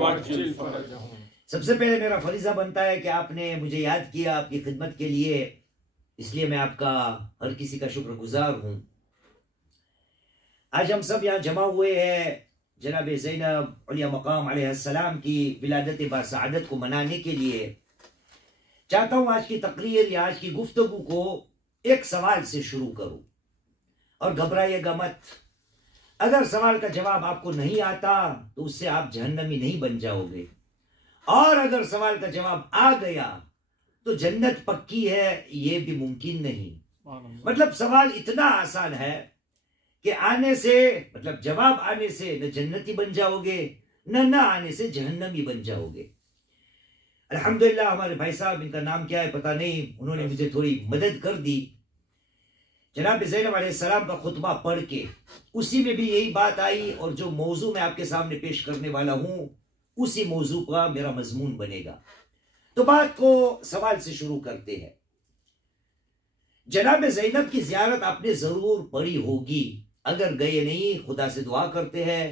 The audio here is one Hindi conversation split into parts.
वअज्जिल फरजहum। सबसे पहले मेरा फरीजा बनता है कि आपने मुझे याद किया आपकी खिदमत के लिए, इसलिए मैं आपका हर किसी का शुक्रगुजार हूँ। आज हम सब यहाँ जमा हुए हैं जनाब ज़ैनब औलिया मकाम अलैहिस्सलाम की विलादत बासआदत को मनाने के लिए। चाहता हूँ आज की तकरीर या आज की गुफ्तगू को एक सवाल से शुरू करूँ, और घबराइएगा मत। अगर सवाल का जवाब आपको नहीं आता तो उससे आप जहन्नमी नहीं बन जाओगे, और अगर सवाल का जवाब आ गया तो जन्नत पक्की है, ये भी मुमकिन नहीं। मतलब सवाल इतना आसान है कि आने से, मतलब जवाब आने से न जन्नती बन जाओगे न आने से जहन्नमी बन जाओगे। अल्हम्दुलिल्लाह हमारे भाई साहब, इनका नाम क्या है पता नहीं, उन्होंने मुझे थोड़ी मदद कर दी। जनाब ज़ैनब अलैहिस्सलाम का खुतबा पढ़ के उसी में भी यही बात आई, और जो मौजू मैं आपके सामने पेश करने वाला हूं उसी मौजू का मेरा मजमून बनेगा। तो बात को सवाल से शुरू करते हैं। जनाब ज़ैनब की ज़ियारत आपने जरूर पढ़ी होगी, अगर गए नहीं खुदा से दुआ करते हैं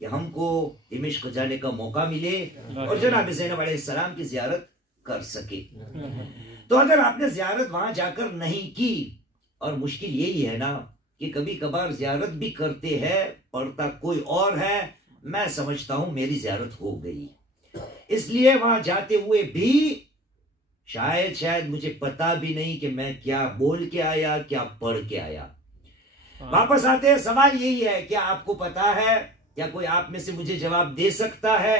कि हमको दिमिश्क जाने का मौका मिले और जनाब ज़ैनब अलैहिस्सलाम की ज़ियारत कर सके। तो अगर आपने ज़ियारत वहां जाकर नहीं की, और मुश्किल यही है ना कि कभी कभार ज़ियारत भी करते हैं, पढ़ता कोई और है, मैं समझता हूं मेरी ज़ियारत हो गई, इसलिए वहां जाते हुए भी शायद मुझे पता भी नहीं कि मैं क्या बोल के आया, क्या पढ़ के आया। वापस आते हैं, सवाल यही है, क्या आपको पता है, क्या कोई आप में से मुझे जवाब दे सकता है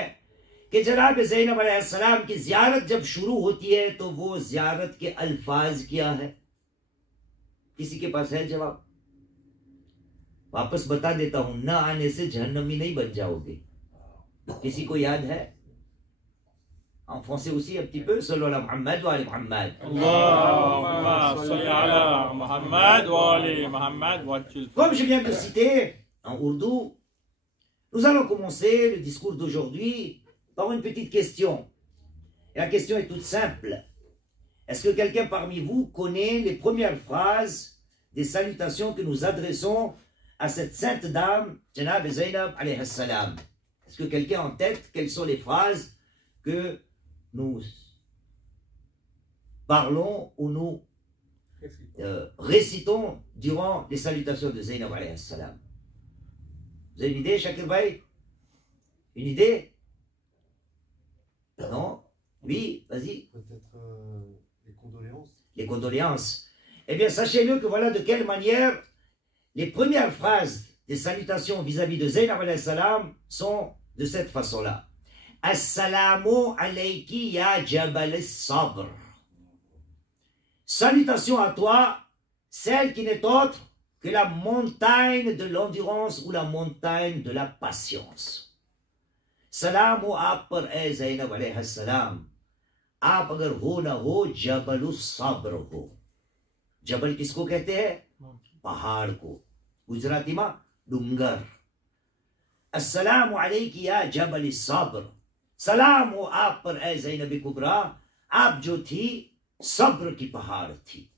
कि जनाब ज़ैनब अलैहिस्सलाम की ज़ियारत जब शुरू होती है तो वो ज़ियारत के अल्फाज क्या है? किसी के पास है जवाब? वापस बता देता हूं, न आने से जहन्नमी नहीं बन जाओगे। किसी को याद है? En français aussi un petit peu. Sallu ala Muhammad wa ali Muhammad. Allahumma salli ala Muhammad wa ali Muhammad wa'ajjil. Comme je viens de citer en ourdou, nous allons commencer le discours d'aujourd'hui par une petite question. Et la question est toute simple. Est-ce que quelqu'un parmi vous connaît les premières phrases des salutations que nous adressons à cette sainte dame, Janab Zainab alayhi salam. Est-ce que quelqu'un a en tête quelles sont les phrases que nous parlons ou nous récitons durant les salutations de Zainab alayhi salam? Vous avez une idée, Shakir Bhai? Une idée? Non? Oui, vas-y. Peut-être les condoléances. Les condoléances. Eh bien, sachez-le que voilà de quelle manière les premières phrases des salutations vis-à-vis de Zainab alayhi salam sont de cette façon-là. Assalamu alayki ya jabal as-sabr. Salutations à toi, celle qui n'est autre que la montagne de l'endurance ou la montagne de la patience. Salamu आप पर ए ज़ैनब अलैहिस्सलाम, आप अगर हो ना हो जबलुस सब्र हो. जबल किसको कहते हैं? पहाड़ को. गुजराती में डूंगर. अस्सलामु अलैकी या जबल सब्र. सलाम हो आप पर ए ज़ैनब कुबरा, आप जो थी सब्र की पहाड़ थी.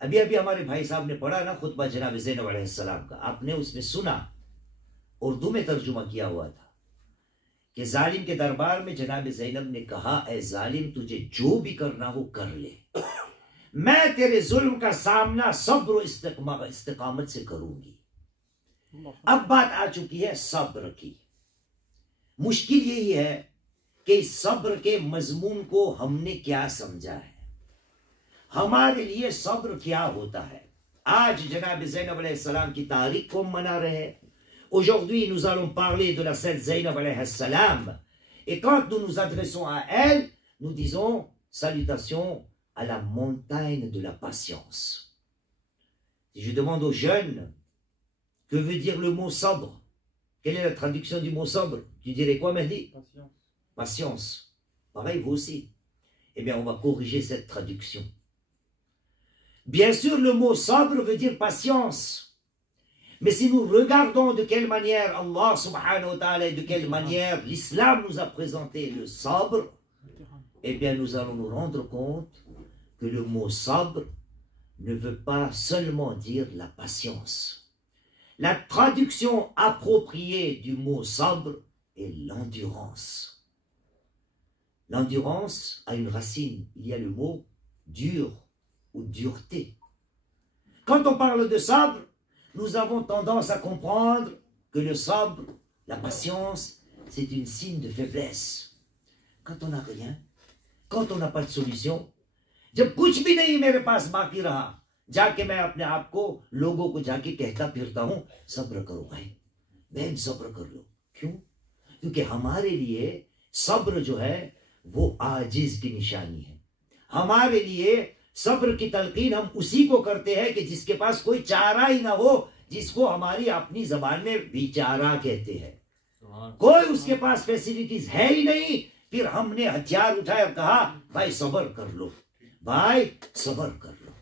अभी अभी हमारे भाई साहब ने पढ़ा ना खुतबा जनाब ज़ैनब अलैहिस्सलाम का, आपने उसमें सुना, उर्दू में तर्जुमा किया हुआ था कि जालिम के दरबार में जनाब ज़ैनब ने कहा, ए जालिम तुझे जो भी करना हो कर ले, मैं तेरे जुल्म का सामना सब्र इस्तिकामत से करूंगी. अब बात आ चुकी है सब्र की. मुश्किल यही है कि इस सब्र के मजमून को हमने क्या समझा है, हमारे लिए सब्र क्या होता है. आज जनाब ज़ैनब अलैहिस्सलाम की तारीख को मना रहे हैं. Aujourd'hui, nous allons parler de la sainte Zainab alayhi salam. Et quand nous nous adressons à elle, nous disons salutations à la montagne de la patience. Si je demande aux jeunes, que veut dire le mot sabre? Quelle est la traduction du mot sabre? Tu dirais quoi, Mehdi? Patience. Patience. Pareil, vous aussi. Eh bien, on va corriger cette traduction. Bien sûr, le mot sabre veut dire patience. Mais si nous regardons de quelle manière Allah subhanahu wa ta'ala et de quelle manière l'islam nous a présenté le sabre, eh bien nous allons nous rendre compte que le mot sabre ne veut pas seulement dire la patience. La traduction appropriée du mot sabre est l'endurance. L'endurance a une racine, il y a le mot dur ou dureté. Quand on parle de sabre, nous avons tendance à comprendre que le sabre, la patience, c'est une signe de faiblesse. Quand on n'a rien, quand on n'a pas de solution, जब कुछ भी नहीं मेरे पास बाकी रहा, जाके मैं अपने आप को लोगों को जाके कहता फिरता हूं, सब्र करो भाई, बहन सब्र कर लो. क्यों? क्योंकि हमारे लिए सब्र जो है वो आजिज की निशानी है. हमारे लिए सब्र की तलकीन हम उसी को करते हैं कि जिसके पास कोई चारा ही ना हो, जिसको हमारी अपनी जबान में बेचारा कहते हैं. कोई उसके पास फैसिलिटीज है ही नहीं, फिर हमने हथियार उठाया और कहा भाई सब्र कर लो, भाई सब्र कर लो.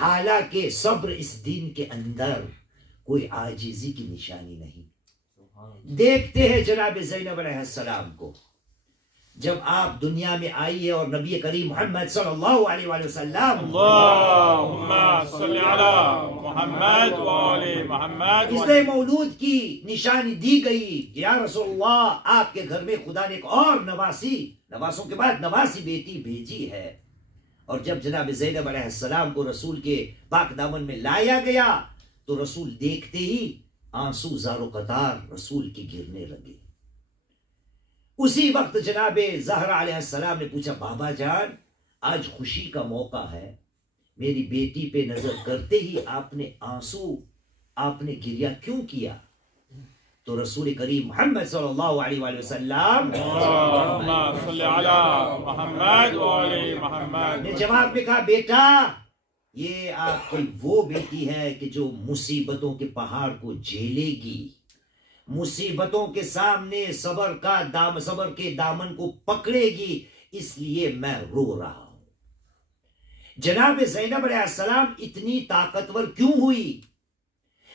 हालांकि सब्र इस दीन के अंदर कोई आजिजी की निशानी नहीं. देखते हैं जनाब ज़ैनब अलैहिस्सलाम को, जब आप दुनिया में आई है और नबी करीम मोहम्मद सल्लल्लाहु अलैहि वसल्लम इसलिए मौलूद की निशानी दी गई, या रसूलल्लाह आपके घर में खुदा ने एक और नवासों के बाद नवासी बेटी भेजी है. और जब जनाब ज़ैनब अलैहिस्सलाम को रसूल के पाक दामन में लाया गया तो रसूल देखते ही आंसू ज़ारो कतार रसूल की गिरने लगे. उसी वक्त जनाबे ज़हरा अलैहिस्सलाम ने पूछा, बाबा जान आज खुशी का मौका है, मेरी बेटी पे नजर करते ही आपने आपने गिरिया क्यों किया? तो रसूल करीम मोहम्मद सल्लल्लाहु अलैहि वसल्लम ने जवाब में कहा, बेटा ये आपकी वो बेटी है कि जो मुसीबतों के पहाड़ को झेलेगी, मुसीबतों के सामने सबर के दामन को पकड़ेगी, इसलिए मैं रो रहा हूं. जनाब ज़ैनब अलैहिस्सलाम इतनी ताकतवर क्यों हुई?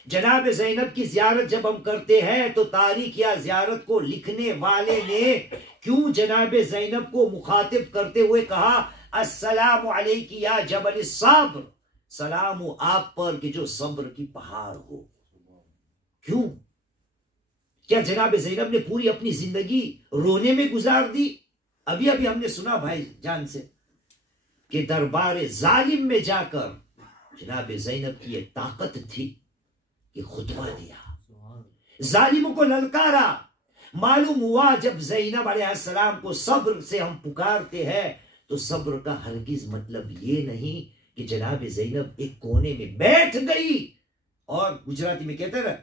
जनाब ज़ैनब की ज़ियारत जब हम करते हैं तो तारीख या ज़ियारत को लिखने वाले ने क्यों जनाब ज़ैनब को मुखातिब करते हुए कहा, अस्सलामु अलैकी या जबल सब्र, सलाम हो आप पर कि जो सब्र की पहाड़ हो. क्यों? क्या जनाब ज़ैनब ने पूरी अपनी जिंदगी रोने में गुजार दी? अभी अभी हमने सुना भाई जान से कि दरबार जालिम में जाकर जनाब ज़ैनब की यह ताकत थी कि खुतबा दिया, जालिमों को ललकारा। मालूम हुआ जब ज़ैनब अलैहिस्सलाम को सब्र से हम पुकारते हैं तो सब्र का हरगिज मतलब ये नहीं कि जनाब ज़ैनब एक कोने में बैठ गई और गुजराती में कहते ना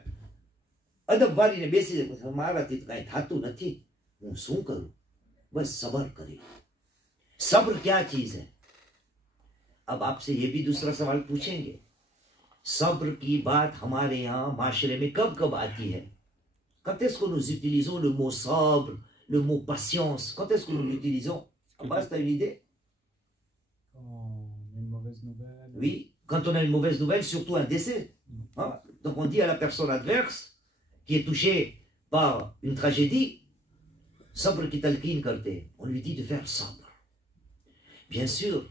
अदब वाली ने बेसी मारा थी तो कहीं थातू नहीं, हूँ शू करूं, बस सब्र करे। सब्र क्या चीज है? अब आपसे ये भी दूसरा सवाल पूछेंगे, सब्र की बात हमारे यहाँ माशरे में कब कब आती है? Quand est-ce que nous utilisons le mot sabre, le mot patience? Quand est-ce que nous l'utilisons? Abbas, tu as une idée? Une mauvaise nouvelle. Oui, quand on a une mauvaise nouvelle, surtout un décès. Hein? Donc on dit à la personne adverse qui est touchée par une tragédie, sabr qui talqin karte, on lui dit de faire sabr. Bien sûr,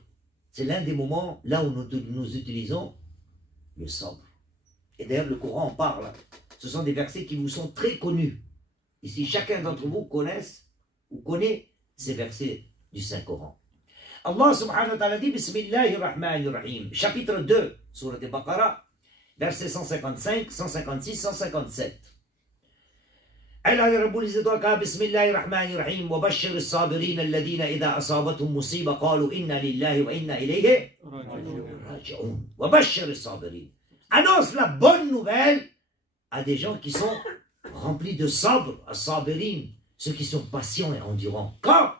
c'est l'un des moments là où nous utilisons le sabr. Et d'ailleurs, le Coran en parle. Ce sont des versets qui vous sont très connus. Ici, chacun d'entre vous connaît ces versets du Saint-Coran. Allah subhanahu wa ta'ala dit Bismillahir Rahmanir Rahim. Chapitre 2, Surat al-Baqarah, versets 155, 156, 157. Allah Rabbul Izzat ka Bismillahir Rahmanir Rahim wa bashshir as-sabirin alladhina idha asabathum musiba qalu inna lillahi wa inna ilayhi raji'un. Wa bashshir as-sabirin. Annonce la bonne nouvelle à des gens qui sont remplis de sabr, as-sabirin, ceux qui sont patients et endurants. Quand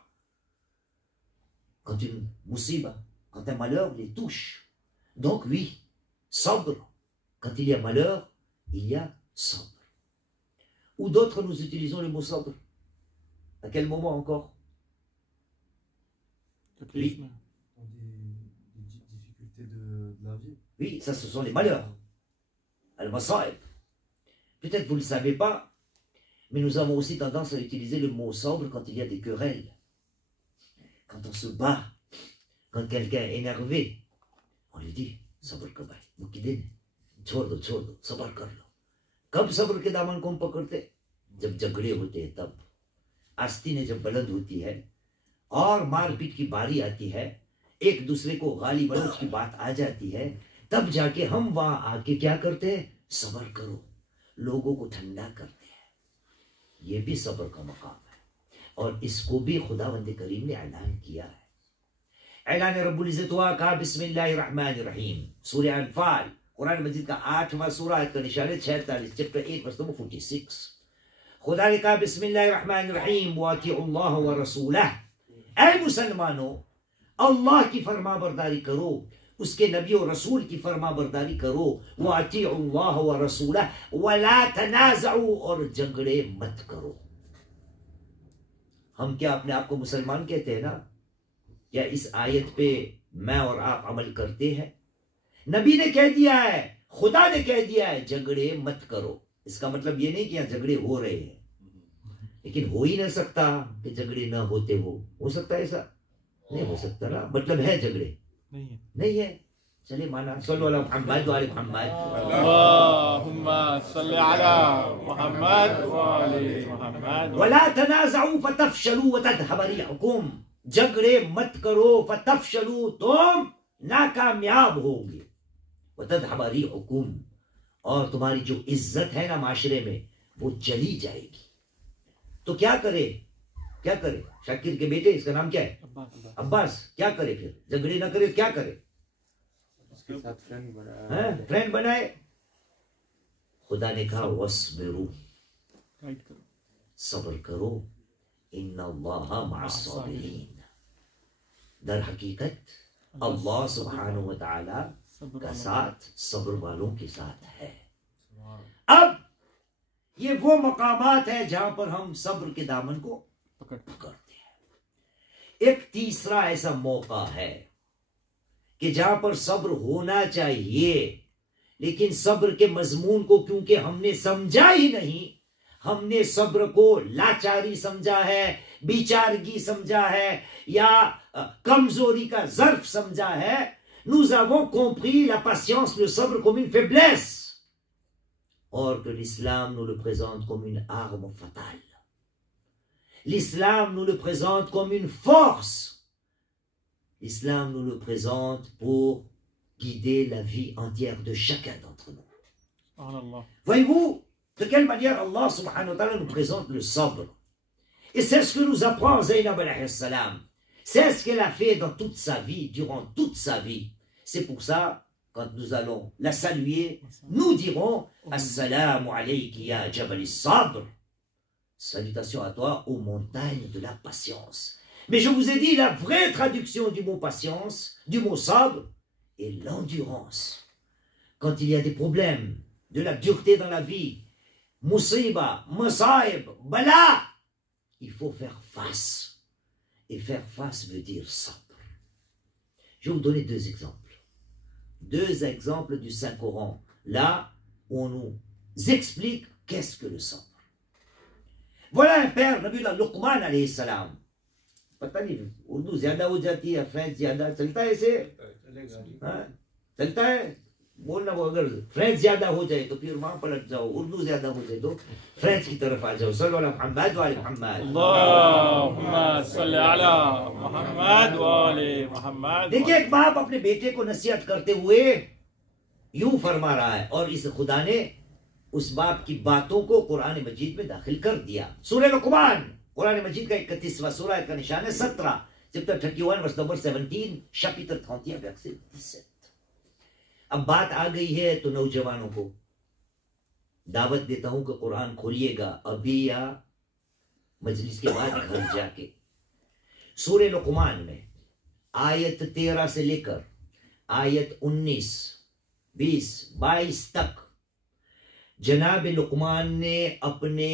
une musiba, quand un malheur les touche. Donc oui, sabr, quand il y a malheur, il y a sabr. Ou d'autres nous utilisons le mot sabr. À quel moment encore? Oui. Des difficultés de la vie. Oui, ça ce sont les malheurs. Al-Masa'ib. Peut-être vous ne le savez pas, mais nous avons aussi tendance à utiliser le mot sabr quand il y a des querelles. Quand on se bat, quand quelqu'un est énervé, on lui dit sabr kabay, mukidin, छोड़ दो, सब्र कर लो. कब सब्र के दामन को हम पकड़ते? जब झगड़े होते हैं तब. आस्तीनें जब बुलंद होती है और मारपीट की बारी आती है, एक दूसरे को गाली गलौज की बात आ जाती है, तब जाके हम वहां आके क्या करते हैं? सब्र करो, लोगों को ठंडा करते हैं. ये भी सब्र का मकाम है और इसको भी खुदावंद करीम ने ऐलान किया है. ऐलान रब्बुल इज्जत हुआ कहा बिस्मिल्लाहिर रहमानिर रहीम. सूरह अनफाल कुरान मजीद का 8वां सूरा आयत का निशान 46 चैप्टर 8 वर्स नंबर 46. खुदा ने कहा बिस्मिल्लाहिर रहमानिर रहीम वातिउल्लाह व रसूलह. ऐ मुसलमानों, अल्लाह की फरमाबरदारी करो, उसके नबी और रसूल की फरमाबरदारी करो. वातिउल्लाह व रसूलह वला तनाज़उ, और झगड़े मत करो. हम क्या अपने आप को मुसलमान कहते हैं ना? क्या इस आयत पे मैं और आप अमल करते हैं? नबी ने कह दिया है, खुदा ने कह दिया है झगड़े मत करो. इसका मतलब ये नहीं कि यहाँ झगड़े हो रहे हैं, लेकिन हो ही नहीं सकता कि झगड़े ना होते हो सकता है? ऐसा नहीं हो सकता ना. मतलब है झगड़े नहीं है. चले माना सल्लल्लाहु अलैहि मुहम्मद व आले मुहम्मद. अल्लाहुम्मा सल्ली अला मुहम्मद व आले मुहम्मद. वला तनाज़उ फतफशलू व तज़हब रिहुकुम. झगड़े मत करो, फतफशलू, तुम नाकामयाब होगे, व तज़हब रिहुकुम, और तुम्हारी जो इज्जत है ना माशरे में वो चली जाएगी. तो क्या करे? शाकिर के बेटे, इसका नाम क्या है? अब्बास. क्या करे फिर? झगड़े ना करे क्या करे? उसके साथ फ्रेंड बनाए. खुदा ने कहा वस्बिरू, सब्र करो, इन्नल्लाहा मअस-साबिरीन. दर हकीकत अल्लाह सुब्हानहु व तआला का साथ सब्र वालों के साथ है. अब ये वो मकामात है जहां पर हम सब्र के दामन को पकड़ते हैं. एक तीसरा ऐसा मौका है कि जहां पर सब्र होना चाहिए, लेकिन सब्र के मजमून को क्योंकि हमने समझा ही नहीं, हमने सब्र को लाचारी समझा है, बेचारगी समझा है, या कमजोरी का ज़र्फ समझा है. Nous avons compris la patience, le sabre comme une faiblesse. or que l'islam nous le présente comme une arme fatale. L'islam nous le présente comme une force. L'islam nous le présente pour guider la vie entière de chacun d'entre nous. Voyez-vous de quelle manière Allah subhanahu wa ta'ala nous présente le sabr. Et c'est ce que nous apprend Zaynab alayhi salam. C'est ce qu'elle a fait dans toute sa vie, durant toute sa vie. C'est pour ça, quand nous allons la saluer, nous dirons Assalamu alayki ya Jabal as-Sabr. Salutations à toi, ô montagne de la patience. Mais je vous ai dit, la vraie traduction du mot patience, du mot sabr, est l'endurance. Quand il y a des problèmes, de la dureté dans la vie, musiba, masaib, bala, il faut faire face. Et faire face veut dire sabr. Je vais vous donner deux exemples. Deux exemples du Saint-Coran, là où on nous explique qu'est-ce que le sabr. Voilà un père, Nabiullah Luqman alayhi salam. पता नहीं उर्दू ज्यादा हो जाती है फ्रेंच ज्यादा चलता है इसे चलता है बोलना वो अगर फ्रेंच ज्यादा हो जाए तो फिर वहां पलट जाओ उर्दू ज्यादा हो जाए तो फ्रेंच की तरफ आ जाओ सल्लल्लाहु अलैहि मोहम्मद व आले मोहम्मद अल्लाहुम्मा सल्ली अला मोहम्मद व आले मोहम्मद। देखिए एक बाप अपने बेटे को नसीहत करते हुए यूं फरमा रहा है और इस खुदा ने उस बाप की बातों को कुरान मजीद में दाखिल कर दिया। सूरह लुक़मान कुरान मजीद का 31वां सूरा का निशान है 17 chapter 31 verse number 17 chapitre 31 verset 17। अब बात आ गई है तो नौजवानों को दावत देता हूं कि कुरान खोलिएगा अभी या मजलिस के बाद घर जाके सूरह लुक़मान में आयत 13 से लेकर आयत 19, 20, 22 तक जनाब लुक़मान ने अपने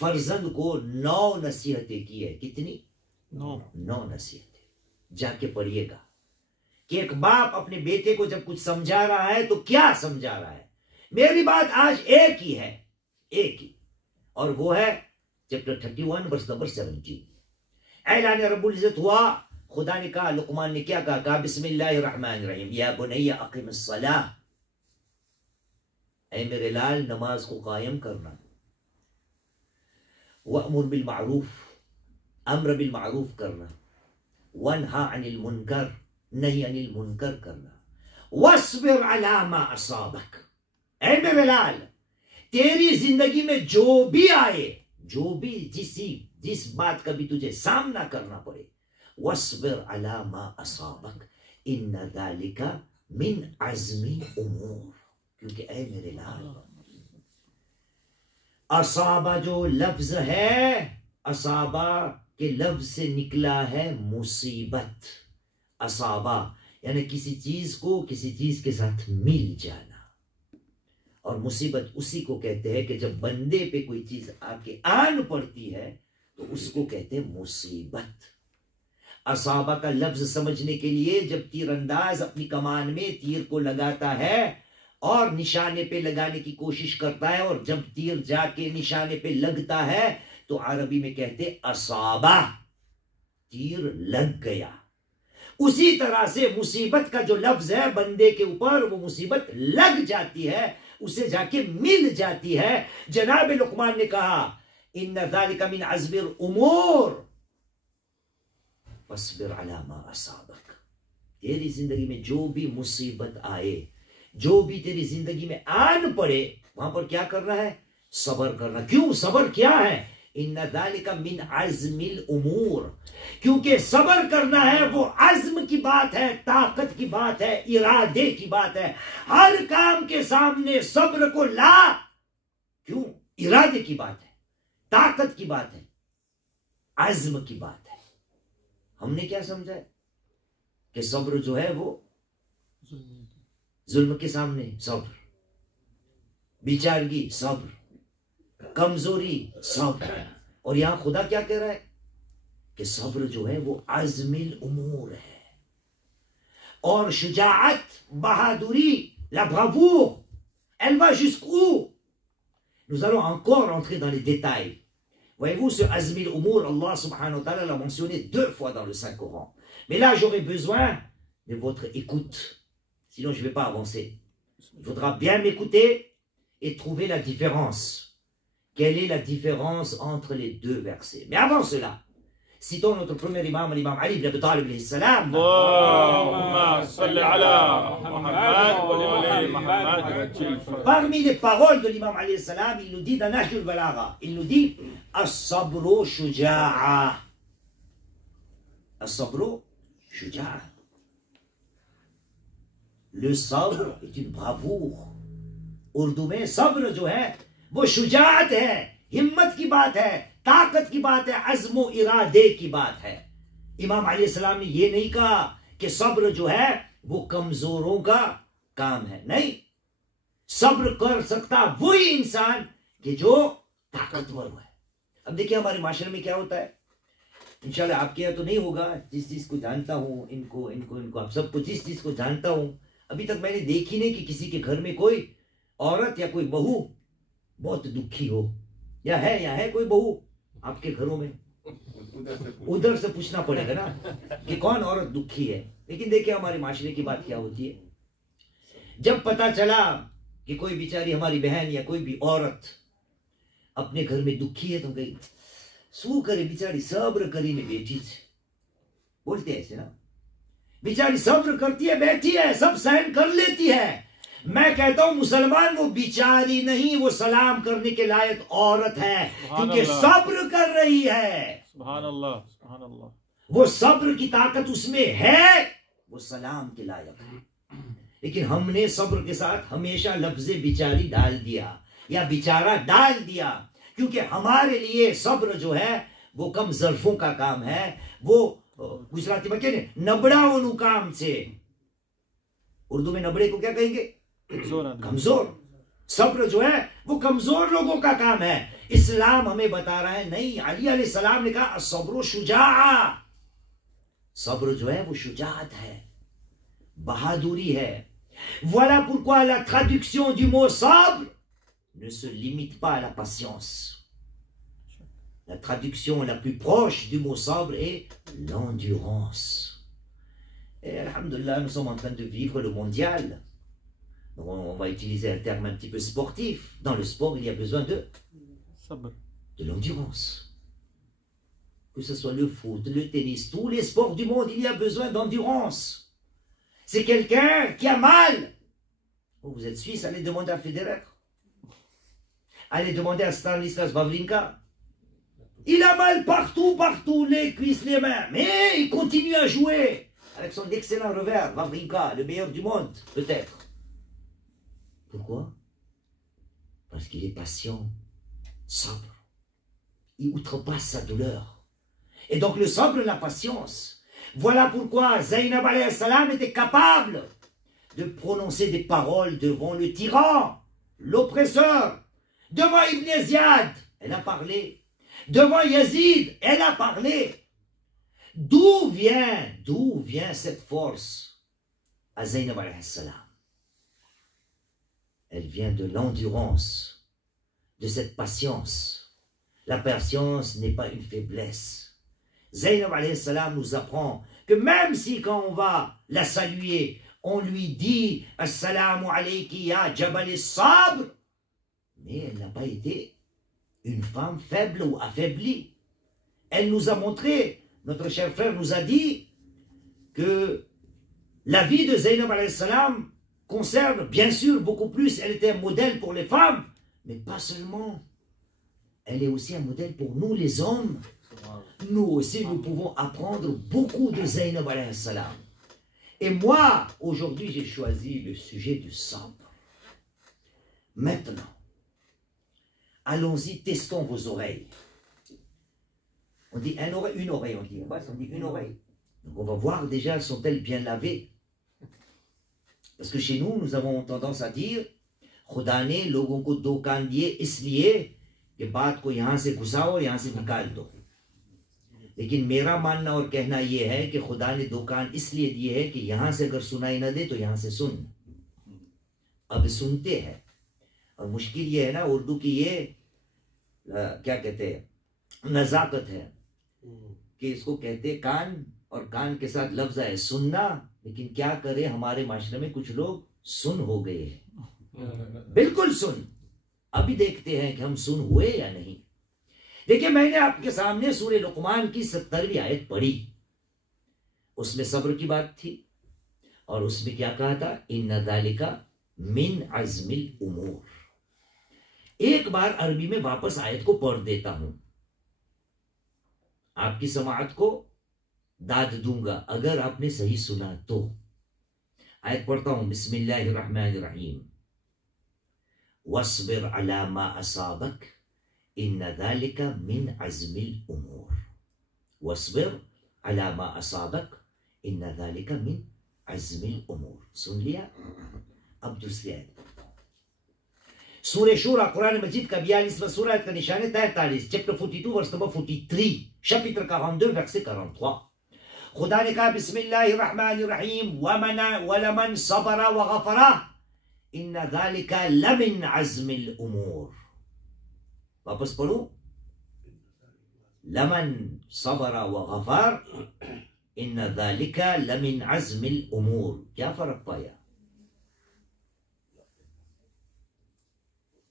फर्जंद को 9 नसीहतें की है। कितनी? 9 नसीहतें। जाके पढ़िएगा कि एक बाप अपने बेटे को जब कुछ समझा रहा है तो क्या समझा रहा है। मेरी बात आज एक ही है, एक ही, और वो है चैप्टर 31 वर्स नंबर 17। ऐलान रब्बुल इज्जत हुआ, खुदा ने कहा, लुक़मान ने क्या कहा बिस्मिल्लाहिर रहमानिर रहीम या बुनैया अक़िमिस सलाह, ऐ मेरे लाल नमाज को कायम करना, वअमुर बिल मारूफ, अम्र बिल मारूफ करना, वन्हा अनिल मुनकर, नहीं अनिल मुनकर करना, वस्बिर अला मा असाबक, ऐ मेरे लाल तेरी जिंदगी में जो भी आए, जो भी जिस बात का भी तुझे सामना करना पड़े, वस्बिर अला मा असाबक इन्ना ज़ालिका मिन अज़्मी उमूर, क्योंकि ऐ मेरे लाल असाबा जो लफ्ज है, असाबा के लफ्ज से निकला है मुसीबत। असाबा यानी किसी चीज को किसी चीज के साथ मिल जाना, और मुसीबत उसी को कहते हैं कि जब बंदे पे कोई चीज आके आन पड़ती है तो उसको कहते हैं मुसीबत। असाबा का लफ्ज समझने के लिए जब तीरंदाज अपनी कमान में तीर को लगाता है और निशाने पे लगाने की कोशिश करता है, और जब तीर जाके निशाने पे लगता है तो अरबी में कहते असाबा, तीर लग गया। उसी तरह से मुसीबत का जो लफ्ज है बंदे के ऊपर, वो मुसीबत लग जाती है, उसे जाके मिल जाती है। जनाब लुक़मान ने कहा इन्ना ज़ालिका मिन अज़्मिल उमूर फस्बिर अला मा असाबक, तेरी जिंदगी में जो भी मुसीबत आए, जो भी तेरी जिंदगी में आन पड़े, वहां पर क्या करना है? सबर करना। क्यों? सबर क्या है? इन्ना ज़ालिका मिन अज़्मिल उमूर, क्योंकि सबर करना है वो अज़्म की बात है, ताकत की बात है, इरादे की बात है। हर काम के सामने सब्र को ला, क्यों? इरादे की बात है, ताकत की बात है, अज़्म की बात है। हमने क्या समझा है कि सब्र जो है वो जुल्म के सामने सब्र, बेचारगी सब्र, कमजोरी सब्र, और यहां खुदा क्या कह रहा है कि सब्र जो है वो अज़्मिल उमूर है, और शुजाअत, बहादुरी, la bravoure, elle va jusqu'où? Nous allons encore entrer dans les détails. Voyez-vous, ce Azmil Umour, Allah subhanahu wa ta'ala l'a mentionné 2 fois dans le Saint-Coran. Mais là, j'aurai besoin de votre écoute. Sinon, je ne vais pas avancer. Il faudra bien m'écouter et trouver la différence. Quelle est la différence entre les deux versets? Mais avant cela, citons notre premier imam, l'imam Ali ibn Abi Talib alayhi salam. Parmi les paroles de l'imam alayhi salam, il nous dit dans Nahj al-Balagha, il nous dit as-sabru shuja'a. As-sabru shuja'a. Le sabre est une bravoure. Urdu में सब्र जो है वो शुजाअत है, हिम्मत की बात है, ताकत की बात है, अज़्म इरादे की बात है। इमाम अलैहिस्सलाम ने ये नहीं कहा कि सब्र जो है वो कमजोरों का काम है, नहीं। सब्र कर सकता वही इंसान कि जो ताकतवर है। अब देखिए हमारे माशरे में क्या होता है, इंशाल्लाह आपके यहाँ तो नहीं होगा, जिस चीज को जानता हूँ इनको आप सबको जिस चीज को जानता हूँ, अभी तक मैंने देखी नहीं कि किसी के घर में कोई औरत या कोई बहू बहुत दुखी हो। या है कोई बहू आपके घरों में? उधर से पूछना पड़ेगा ना कि कौन औरत दुखी है। लेकिन देखिए हमारे माशरे की बात क्या होती है, जब पता चला कि कोई बेचारी हमारी बहन या कोई भी औरत अपने घर में दुखी है तो कही शू करे बेचारी सब्र करीने बैठी है, बोलते हैं ऐसे ना, बेचारी सब्र करती है, बैठी है, सब सहन कर लेती है। मैं कहता हूं मुसलमान वो बिचारी नहीं, वो सलाम करने के लायक औरत है, क्योंकि सब्र कर रही है। सुभान अल्लाह, सुभान अल्लाह। वो सब्र की ताकत उसमें है, वो सलाम के लायक है। लेकिन हमने सब्र के साथ हमेशा लफ्ज़े बिचारी डाल दिया या बिचारा डाल दिया, क्योंकि हमारे लिए सब्र जो है वो कम ज़र्फों का काम है। वो गुजराती में कहते नबड़ाओनु काम से, उर्दू में नबड़े को क्या कहेंगे? कमजोर। सब्र जो है वो कमजोर लोगों का काम है। इस्लाम हमें बता रहा है नहीं, अली अलैहि सलाम ने कहा सब्र शुजाअ, सब्र जो है वो शुजाअत है, बहादुरी है। Voilà pourquoi la traduction du mot sabre ne se limite pas à la patience. La traduction la plus proche du mot sabre est l'endurance. Et alhamdoulilah, nous sommes en train de vivre le mondial. Donc on va utiliser un terme un petit peu sportif. Dans le sport, il y a besoin de l'endurance. Que ce soit le foot, le tennis, tous les sports du monde, il y a besoin d'endurance. C'est quelqu'un qui a mal. Oh, vous êtes suisse, allez demander à Federer. Allez demander à Stanislas Wawrinka. Il a mal partout, les cuisses, les mains. Mais il continue à jouer. Avec son excellent revers, Wawrinka, le meilleur du monde, peut-être. Pourquoi? Parce qu'il est patient, sobre. Il outrepasse sa douleur. Et donc le sabre, la patience. Voilà pourquoi Zaynab alayhi salam était capable de prononcer des paroles devant le tyran, l'oppresseur, devant Ibn Ziyad, elle a parlé, devant Yazid, elle a parlé. D'où vient cette force à Zaynab alayhi salam? Elle vient de l'endurance, de cette patience. La patience n'est pas une faiblesse. Zaynab alayhi salam nous apprend que même si quand on va la saluer, on lui dit « Assalamu alayki ya Jabal al-Sabr », mais elle n'a pas été une femme faible ou affaiblie. Elle nous a montré, notre cher frère nous a dit que la vie de Zaynab alayhi salam concerne bien sûr beaucoup plus, elle était un modèle pour les femmes, mais pas seulement. Elle est aussi un modèle pour nous les hommes. Nous aussi, nous pouvons apprendre beaucoup de Zaynab alayhi salam. Et moi, aujourd'hui, j'ai choisi le sujet du sabre. Maintenant, allons-y, testons vos oreilles. On dit une oreille, on dit une oreille. Donc on va voir déjà, sont-elles bien lavées? Parce que chez nous, nous avons tendance à dire खुदा ने लोगों को दो कान दिए इसलिए कि बात को यहाँ से घुसाओ और यहाँ से निकाल दो। लेकिन मेरा मानना और कहना यह है कि खुदा ने दो कान इसलिए दिए है कि यहाँ से अगर सुनाई न दे तो यहाँ से सुन। अब सुनते हैं, और मुश्किल ये है ना, उर्दू की ये क्या कहते हैं, नजाकत है कि इसको कहते कान, और कान के साथ लफ्ज है सुनना। लेकिन क्या करे, हमारे माशरे में कुछ लोग सुन हो गए हैं, बिल्कुल सुन। अभी देखते हैं कि हम सुन हुए या नहीं। देखिए, मैंने आपके सामने सूरह लुकमान की 70वीं आयत पढ़ी, उसमें सब्र की बात थी और उसमें क्या कहा था, इन्ना ज़ालिका मिन अज़्मिल उमूर। एक बार अरबी में वापस आयत को पढ़ देता हूं, आपकी समाअत को दाद दूंगा अगर आपने सही सुना तो। आयत पढ़ता हूं, बिस्मिल्लाहिर्रहमानिर्रहीम, वस्बिर अला मा असाबक इन्ना ज़ालिका मिन अज़्मिल उमूर। वस्बिर अला मा असाबक इन्ना ज़ालिका मिन अज़्मिल उमूर। सुन लिया? अब दूसरी आयत, सूरह शूरा कुरान मजीद का 42वां सूरा का निशान है 43, chapter 42 verse number 43, chapitre 42 verset 43। खुदा ने कहा बिस्मिल्लाहिर्रहमानिर्रहीम, वलमन सबरा व गफरा इन्ना ज़ालिका लमिन अज़्मिल उमूर। वापस पढ़ो, लमन सबरा व गफर इन्ना ज़ालिका लमिन अज़्मिल उमूर। क्या फर्क पाया?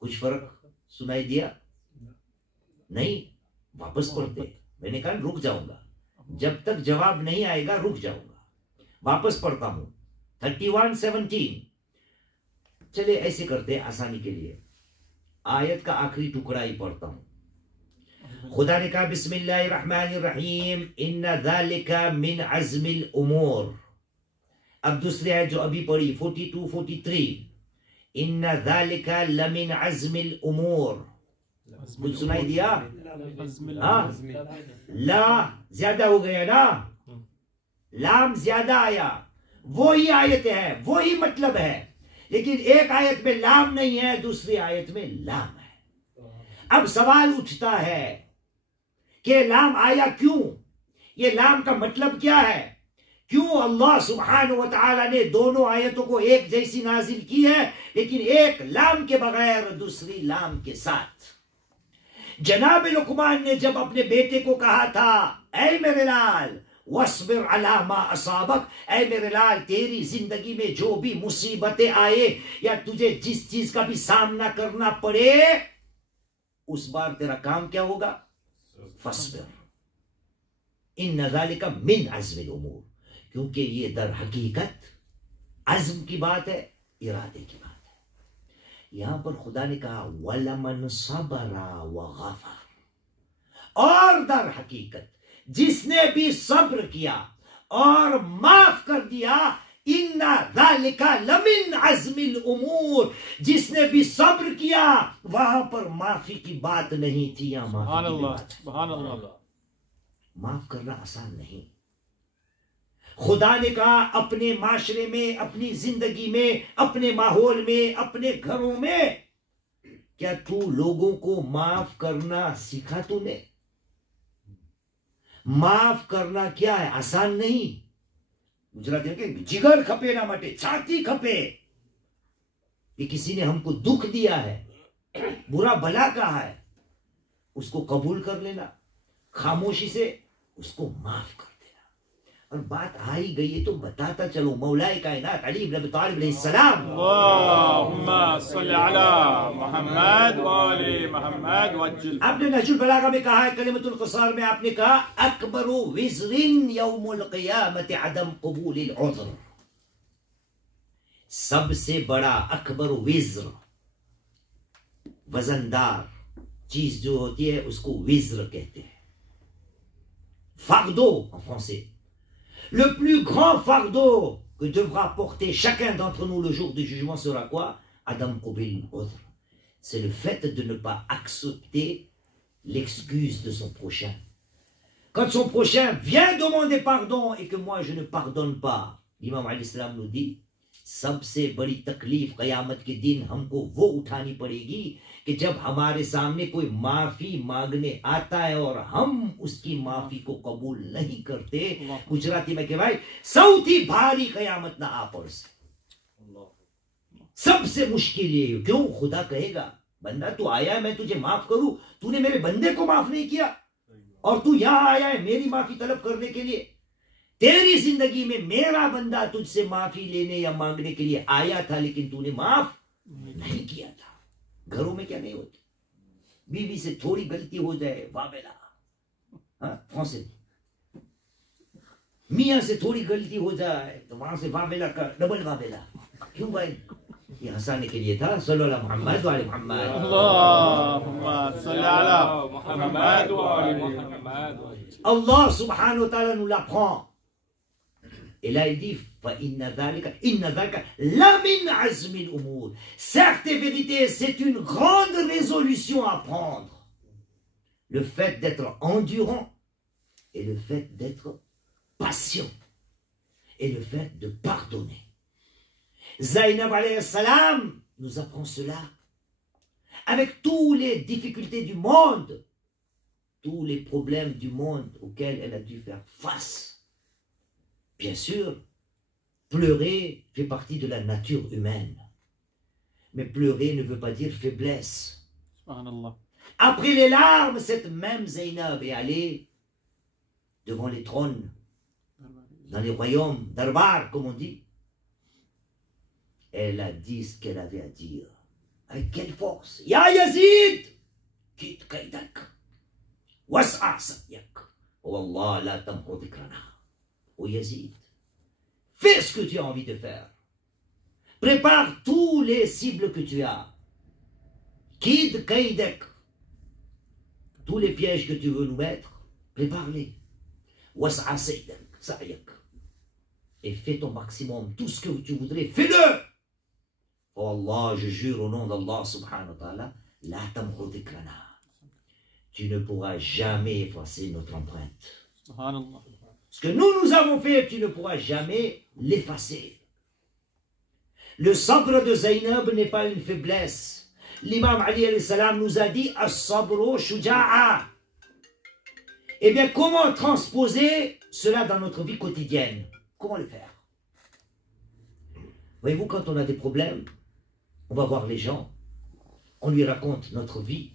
कुछ फर्क सुनाई दिया? नहीं? वापस पढ़ते। मैंने कहा रुक जाऊंगा, जब तक जवाब नहीं आएगा रुक जाऊंगा। वापस पढ़ता हूं 31:17। चलिए ऐसे करते हैं आसानी के लिए, आयत का आखिरी टुकड़ा ही पढ़ता हूं। खुदा ने कहा बिस्मिल्लाहिर्रहमानिर्रहीम, इन्ना ज़ालिका मिन अज़्मिल उमूर। अब दूसरी आयत जो अभी पढ़ी 42-43, इन्ना ज़ालिका लमिन अज़्मिल उमूर। कुछ सुनाई दिया? हाँ, ला ज्यादा हो गया ना, लाम ज्यादा आया। वो ही आयत है, वो ही मतलब है, लेकिन एक आयत में लाम नहीं है, दूसरी आयत में लाम है। अब सवाल उठता है कि लाम आया क्यों? ये लाम का मतलब क्या है? क्यों अल्लाह सुब्हानहू व तआला ने दोनों आयतों को एक जैसी नाजिल की है, लेकिन एक लाम के बगैर दूसरी लाम के साथ? जनाब लुकमान ने जब अपने बेटे को कहा था, ऐ मेरे लाल वस्बिर अला मा असाबक, ऐ मेरे लाल तेरी जिंदगी में जो भी मुसीबतें आए या तुझे जिस चीज का भी सामना करना पड़े, उस बार तेरा काम क्या होगा? फस्बिर इन्ना ज़ालिका मिन अज़्मिल उमूर। क्योंकि ये दर हकीकत अज़्म की बात है, इरादे की बात है। यहां पर खुदा ने कहा वलमन सबरा व गफर, और दर हकीकत जिसने भी सब्र किया और माफ कर दिया, इन्ना ज़ालिका लमिन अज़्मिल उमूर। जिसने भी सब्र किया वहां पर माफी की बात नहीं थी, या माफ करना आसान नहीं। खुदा ने कहा अपने माशरे में, अपनी जिंदगी में, अपने माहौल में, अपने घरों में, क्या तू लोगों को माफ करना सीखा? तूने माफ करना क्या है? आसान नहीं। गुजराती में कहते जिगर खपे ना मटे, छाती खपे। कि किसी ने हमको दुख दिया है, बुरा भला कहा है, उसको कबूल कर लेना, खामोशी से उसको माफ कर। और बात आ ही गई है तो बताता चलो, मौलाए कायनात अली इब्न अबी तालिब अलैहिस्सलाम, अल्लाहुम्मा सल्ली अला मुहम्मद व आले मुहम्मद वज्जिल। आपने नहजुल बलागा में कहा है, कलिमतुल क़सार में आपने कहा अकबरु विज़रिन यौमुल क़ियामति अदम क़बूलिल उज़्र। सबसे बड़ा अकबरु विज़्र, वजनदार चीज जो होती है उसको विज़्र कहते हैं। fardeau en français, le plus grand fardeau que devra porter chacun d'entre nous le jour du jugement sera quoi? Adam Qabil Udhr. C'est le fait de ne pas accepter l'excuse de son prochain. Quand son prochain vient demander pardon et que moi je ne pardonne pas, l'imam alayhi salam nous dit, सबसे बड़ी तकलीफ क़यामत के दिन हमको वो उठानी पड़ेगी कि जब हमारे सामने कोई माफी मांगने आता है और हम उसकी माफी को कबूल नहीं करते। गुजराती में के भाई सौथी भारी क़यामत ना आ पड़से, सबसे मुश्किल ये। क्यों? खुदा कहेगा बंदा तू आया है मैं तुझे माफ करूं, तूने मेरे बंदे को माफ नहीं किया और तू यहां आया है मेरी माफी तलब करने के लिए। तेरी जिंदगी में मेरा बंदा तुझसे माफी लेने या मांगने के लिए आया था लेकिन तूने माफ नहीं किया था। घरों में क्या नहीं होता? बीवी से थोड़ी गलती हो जाए वावेला, हाँ फ्रांसे, मियाँ से थोड़ी गलती हो जाए तो वहां से वावेला का डबल वावेला। क्यों भाई? ये हंसाने के लिए था। सल्लल्लाहु अलैहि मोहम्मद वाले मोहम्मद, अल्लाहुम्मा सल्ली अला मुहम्मद व आले Muhammad. Allah subhanahu wa ta'ala nous l'apprend. Et là, il dit, certes et vérité, c'est une grande résolution à prendre. Le fait d'être endurant et le fait d'être patient et le fait de pardonner. Zainab alayhi salam nous apprend cela. Avec toutes les difficultés du monde, tous les problèmes du monde auxquels elle a dû faire face. Bien sûr, pleurer fait partie de la nature humaine. Mais pleurer ne veut pas dire faiblesse. Subhanallah. Après les larmes, cette même Zainab est allée devant les trônes, dans les royaumes, darbar, comme on dit. Elle a dit ce qu'elle avait à dire. Avec quelle force? Ya Yazid! Quitte kaidak. Was'a sa'yak. Wallah la tamhu dhikrana. Oh Yazid, fais ce que tu as envie de faire. Prépare tous les cibles que tu as. Kid kaidek. Tous les pièges que tu veux nous mettre, prépare-les. Was'a sa'yak. Et fais ton maximum. Tout ce que tu voudrais, fais-le. Oh Allah, je jure au nom d'Allah subhanahu wa ta'ala, la tamhu dhikrana. Tu ne pourras jamais effacer notre empreinte. Subhanallah. Ce que nous avons fait, tu ne pourras jamais l'effacer. Le sabre de Zainab n'est pas une faiblesse. L'imam Ali alayhi salam nous a dit as-sabru shuja'a. Eh bien, comment transposer cela dans notre vie quotidienne? Comment le faire? Voyez-vous, quand on a des problèmes, on va voir les gens, on lui raconte notre vie.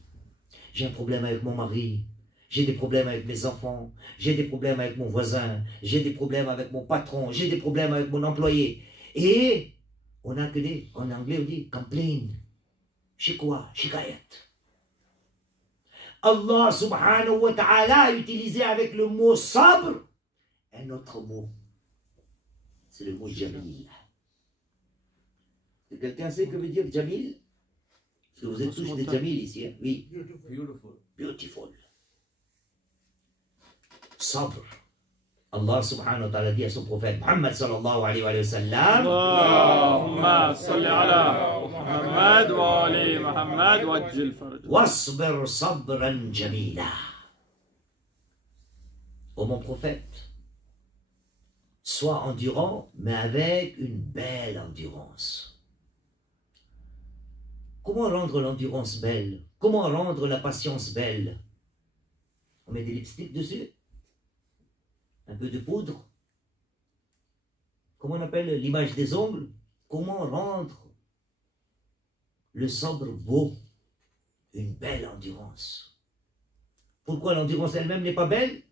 J'ai un problème avec mon mari, j'ai des problèmes avec mes enfants, j'ai des problèmes avec mon voisin, j'ai des problèmes avec mon patron, j'ai des problèmes avec mon employé. Et on a que des, en anglais on dit complain, shikwa, shikayat. Allah subhanahu wa ta'ala a utilisé avec le mot sabre un autre mot. C'est le mot jamil. Quelqu'un sait que veut dire jamil? Parce que vous êtes tous des jamil ici, hein? Oui. Beautiful. Beautiful. Sabr. Allah subhanahu wa ta'ala dit à son prophète Muhammad sallallahu alayhi wa sallam, Allahumma salli ala Muhammad wa ali Muhammad wa ajil faraj. wasbir sabran jamila. Ô mon prophète, sois endurant, mais avec une belle endurance. Comment rendre l'endurance belle? Comment rendre la patience belle? On met des lipsticks dessus? Un peu de poudre? Comment on appelle l'image des ongles? Comment rendre le sabre beau? Une belle endurance. Pourquoi l'endurance elle-même n'est pas belle?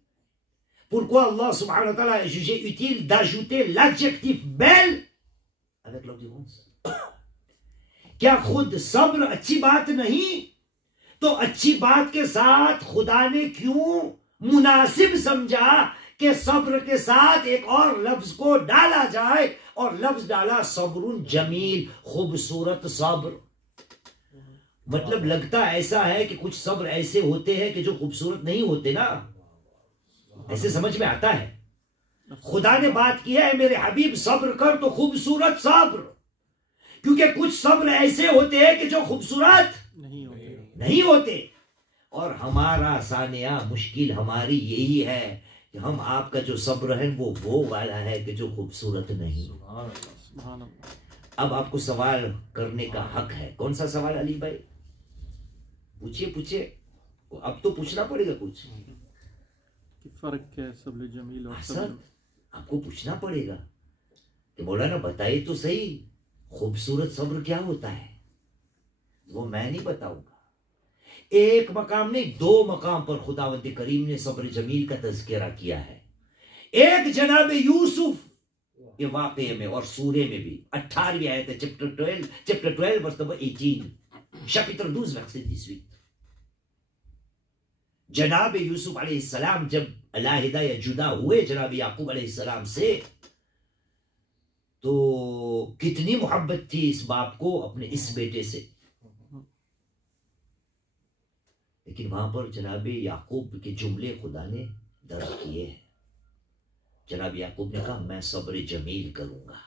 Pourquoi Allah subhanahu wa ta'ala a jugé utile d'ajouter l'adjectif belle avec l'endurance? क्या खुद सब्र अच्छी बात नहीं तो अच्छी बात के साथ खुदा ने क्यों मुनासिब समझा कि सब्र के साथ एक और लफ्ज को डाला जाए और लफ्ज डाला सब्रुन जमील, खूबसूरत सब्र। मतलब लगता ऐसा है कि कुछ सब्र ऐसे होते हैं कि जो खूबसूरत नहीं होते ना, ऐसे समझ में आता है। खुदा ने बात की है मेरे हबीब सब्र कर तो खूबसूरत सब्र, क्योंकि कुछ सब्र ऐसे होते हैं कि जो खूबसूरत नहीं होते। और हमारा सानिया मुश्किल हमारी यही है कि हम आपका जो सब्र है वो वाला है कि जो खूबसूरत नहीं। अब आपको सवाल करने का हक है। कौन सा सवाल अली भाई? पूछिए पूछिए, अब तो पूछना पड़ेगा कुछ। फर्क क्या है सब्र जमील और सब्र? आपको पूछना पड़ेगा कि मौलाना बताइए तो सही, खूबसूरत सब्र क्या होता है? वो मैं नहीं बताऊंगा। एक मकाम नहीं, दो मकाम पर खुदावंद करीम ने सब्र जमील का तज़किरा किया है। एक जनाब यूसुफ के वाक़े में और सूरे में भी 18वीं आयत है, chapter 12 verse number 18। chapitre 12 verset 18. जनाब यूसुफ अलैहिस्सलाम जब अलहदा या जुदा हुए जनाब याकूब अलैहिस्सलाम से, तो कितनी मोहब्बत थी इस बाप को अपने इस बेटे से। लेकिन वहां पर जनाब याकूब के जुमले खुदा ने दर्ज किए हैं। जनाब याकूब ने कहा मैं सब्र जमील करूंगा,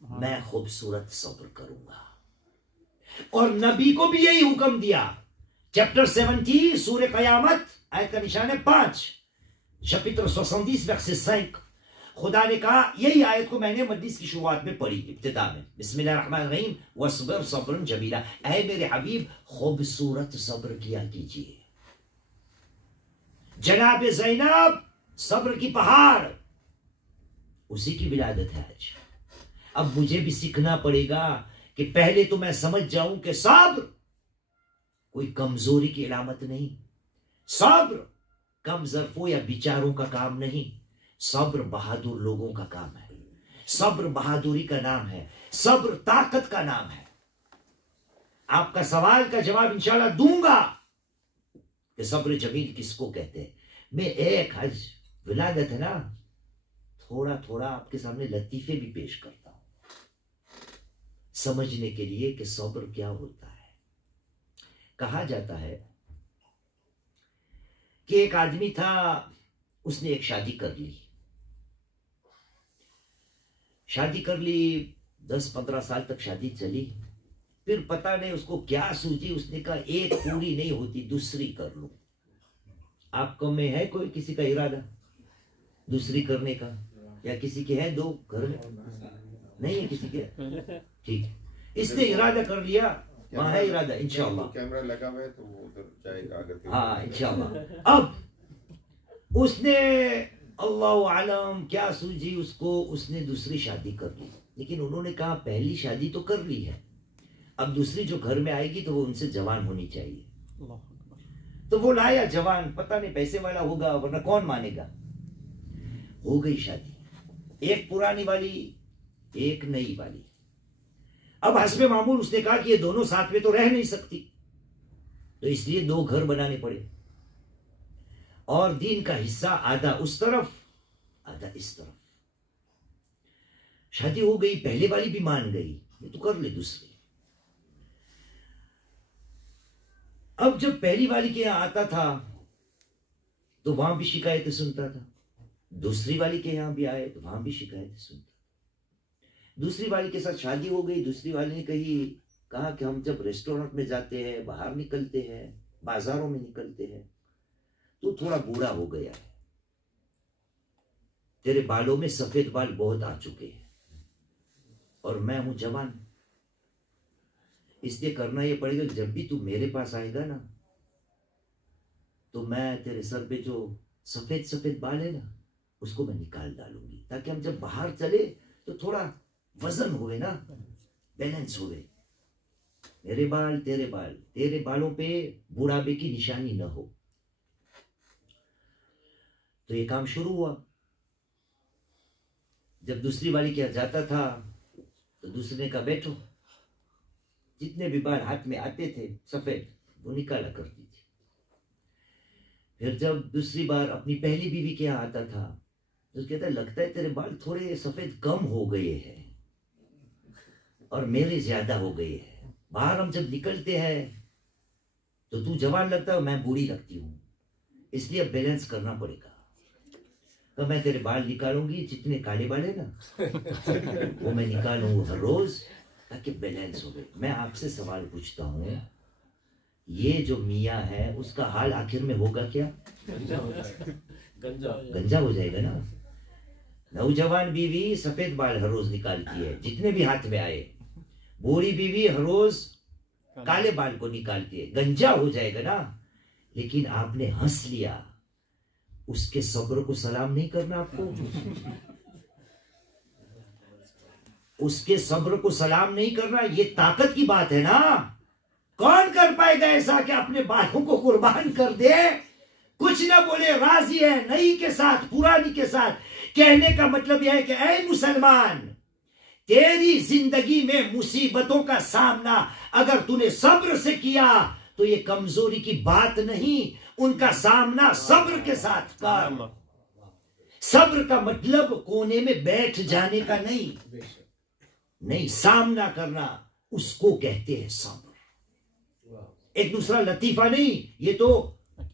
मैं खूबसूरत सब्र करूंगा। और नबी को भी यही हुक्म दिया। चैप्टर 70 सूरह कयामत आयत का निशान है 5, chapitre 70 verset 5। खुदा ने कहा, यही आयत को मैंने मजलिस की शुरुआत में पढ़ी इब्तिदा में, बिस्मिल्लाहिर्रहमानिर्रहीम वस्बिर सब्रन जमीला, ऐ मेरे हबीब खूबसूरत सब्र किया कीजिए। जनाब ज़ैनब सब्र की पहाड़, उसी की विलादत है आज। अब मुझे भी सीखना पड़ेगा कि पहले तो मैं समझ जाऊं कि सब्र कोई कमजोरी की अलामत नहीं, सब्र कम ज़र्फों या विचारों का काम नहीं, सब्र बहादुर लोगों का काम है, सब्र बहादुरी का नाम है, सब्र ताकत का नाम है। आपका सवाल का जवाब इंशाल्लाह दूंगा कि सब्र जमील किसको कहते हैं। मैं एक आज विलादत है ना, थोड़ा थोड़ा आपके सामने लतीफे भी पेश करता हूं समझने के लिए कि सब्र क्या होता है। कहा जाता है कि एक आदमी था, उसने एक शादी कर ली। शादी कर ली, 10-15 साल तक शादी चली, फिर पता नहीं उसको क्या सूझी, उसने कहा एक पूरी नहीं होती दूसरी कर लूं। आपको में है कोई किसी का इरादा दूसरी करने का, या किसी के है दो घर में? नहीं है किसी के? ठीक है, इसने इरादा कर लिया, वहां है इरादा इंशाल्लाह। कैमरा लगा हुआ है तो वो उधर जाएगा आगे। हाँ इंशाल्लाह। अब उसने अल्लाह आलम क्या सूझी उसको, उसने दूसरी शादी कर ली। लेकिन उन्होंने कहा पहली शादी तो कर ली है, अब दूसरी जो घर में आएगी तो वो उनसे जवान होनी चाहिए। तो वो लाया जवान, पता नहीं पैसे वाला होगा वरना कौन मानेगा। हो गई शादी, एक पुरानी वाली एक नई वाली। अब हस्बे मामूल उसने कहा कि ये दोनों साथ में तो रह नहीं सकती, तो इसलिए 2 घर बनाने पड़े, और दिन का हिस्सा आधा उस तरफ आधा इस तरफ। शादी हो गई, पहले वाली भी मान गई, ये तो कर ले दूसरी। अब जब पहली वाली के यहां आता था तो वहां भी शिकायतें सुनता था, दूसरी वाली के यहां भी आए तो वहां भी शिकायतें सुनता। दूसरी वाली के साथ शादी हो गई, दूसरी वाली ने कहा कि हम जब रेस्टोरेंट में जाते हैं, बाहर निकलते हैं, बाजारों में निकलते हैं, तो थोड़ा बूढ़ा हो गया है, तेरे बालों में सफेद बाल बहुत आ चुके हैं और मैं हूं जवान, इसलिए करना ये पड़ेगा कि जब भी तू मेरे पास आएगा ना, तो मैं तेरे सर पे जो सफेद सफेद बाल है ना, उसको मैं निकाल डालूंगी, ताकि हम जब बाहर चले तो थोड़ा वजन हुए ना, बैलेंस हुए। मेरे बाल, तेरे बालों पे बुढ़ापे की निशानी न हो। तो ये काम शुरू हुआ। जब दूसरी वाली के जाता था तो दूसरे ने कहा बैठो, जितने भी बाल हाथ में आते थे सफेद, वो निकाला करती थी। फिर जब दूसरी बार अपनी पहली बीवी के यहाँ आता था तो कहता लगता है तेरे बाल थोड़े सफेद कम हो गए हैं और मेरे ज्यादा हो गए हैं। बाहर हम जब निकलते हैं तो तू जवान लगता है, मैं बूढ़ी लगती हूँ, इसलिए अब बैलेंस करना पड़ेगा। तो मैं तेरे बाल निकालूंगी, जितने काले बाल है ना वो मैं निकालूंगा हर रोज, ताकि बैलेंस हो गए। मैं आपसे सवाल पूछता हूँ, ये जो मियाँ है उसका हाल आखिर में होगा क्या? गंजा हो जाएगा ना। नौजवान बीवी सफेद बाल हर रोज निकालती है, जितने भी हाथ में आए। बूढ़ी बीवी हर रोज काले बाल को निकालती है, गंजा हो जाएगा ना। लेकिन आपने हंस लिया, उसके सब्र को सलाम नहीं करना आपको? उसके सब्र को सलाम नहीं करना, ये ताकत की बात है ना। कौन कर पाएगा ऐसा कि अपने बालों को कुर्बान कर दे, कुछ ना बोले, राजी है नई के साथ पुरानी के साथ। कहने का मतलब यह है कि ऐ मुसलमान, तेरी जिंदगी में मुसीबतों का सामना अगर तूने सब्र से किया तो ये कमजोरी की बात नहीं, उनका सामना सब्र के साथ कर। सब्र का मतलब कोने में बैठ जाने का नहीं, सामना करना उसको कहते हैं सब्र। एक दूसरा लतीफा नहीं, ये तो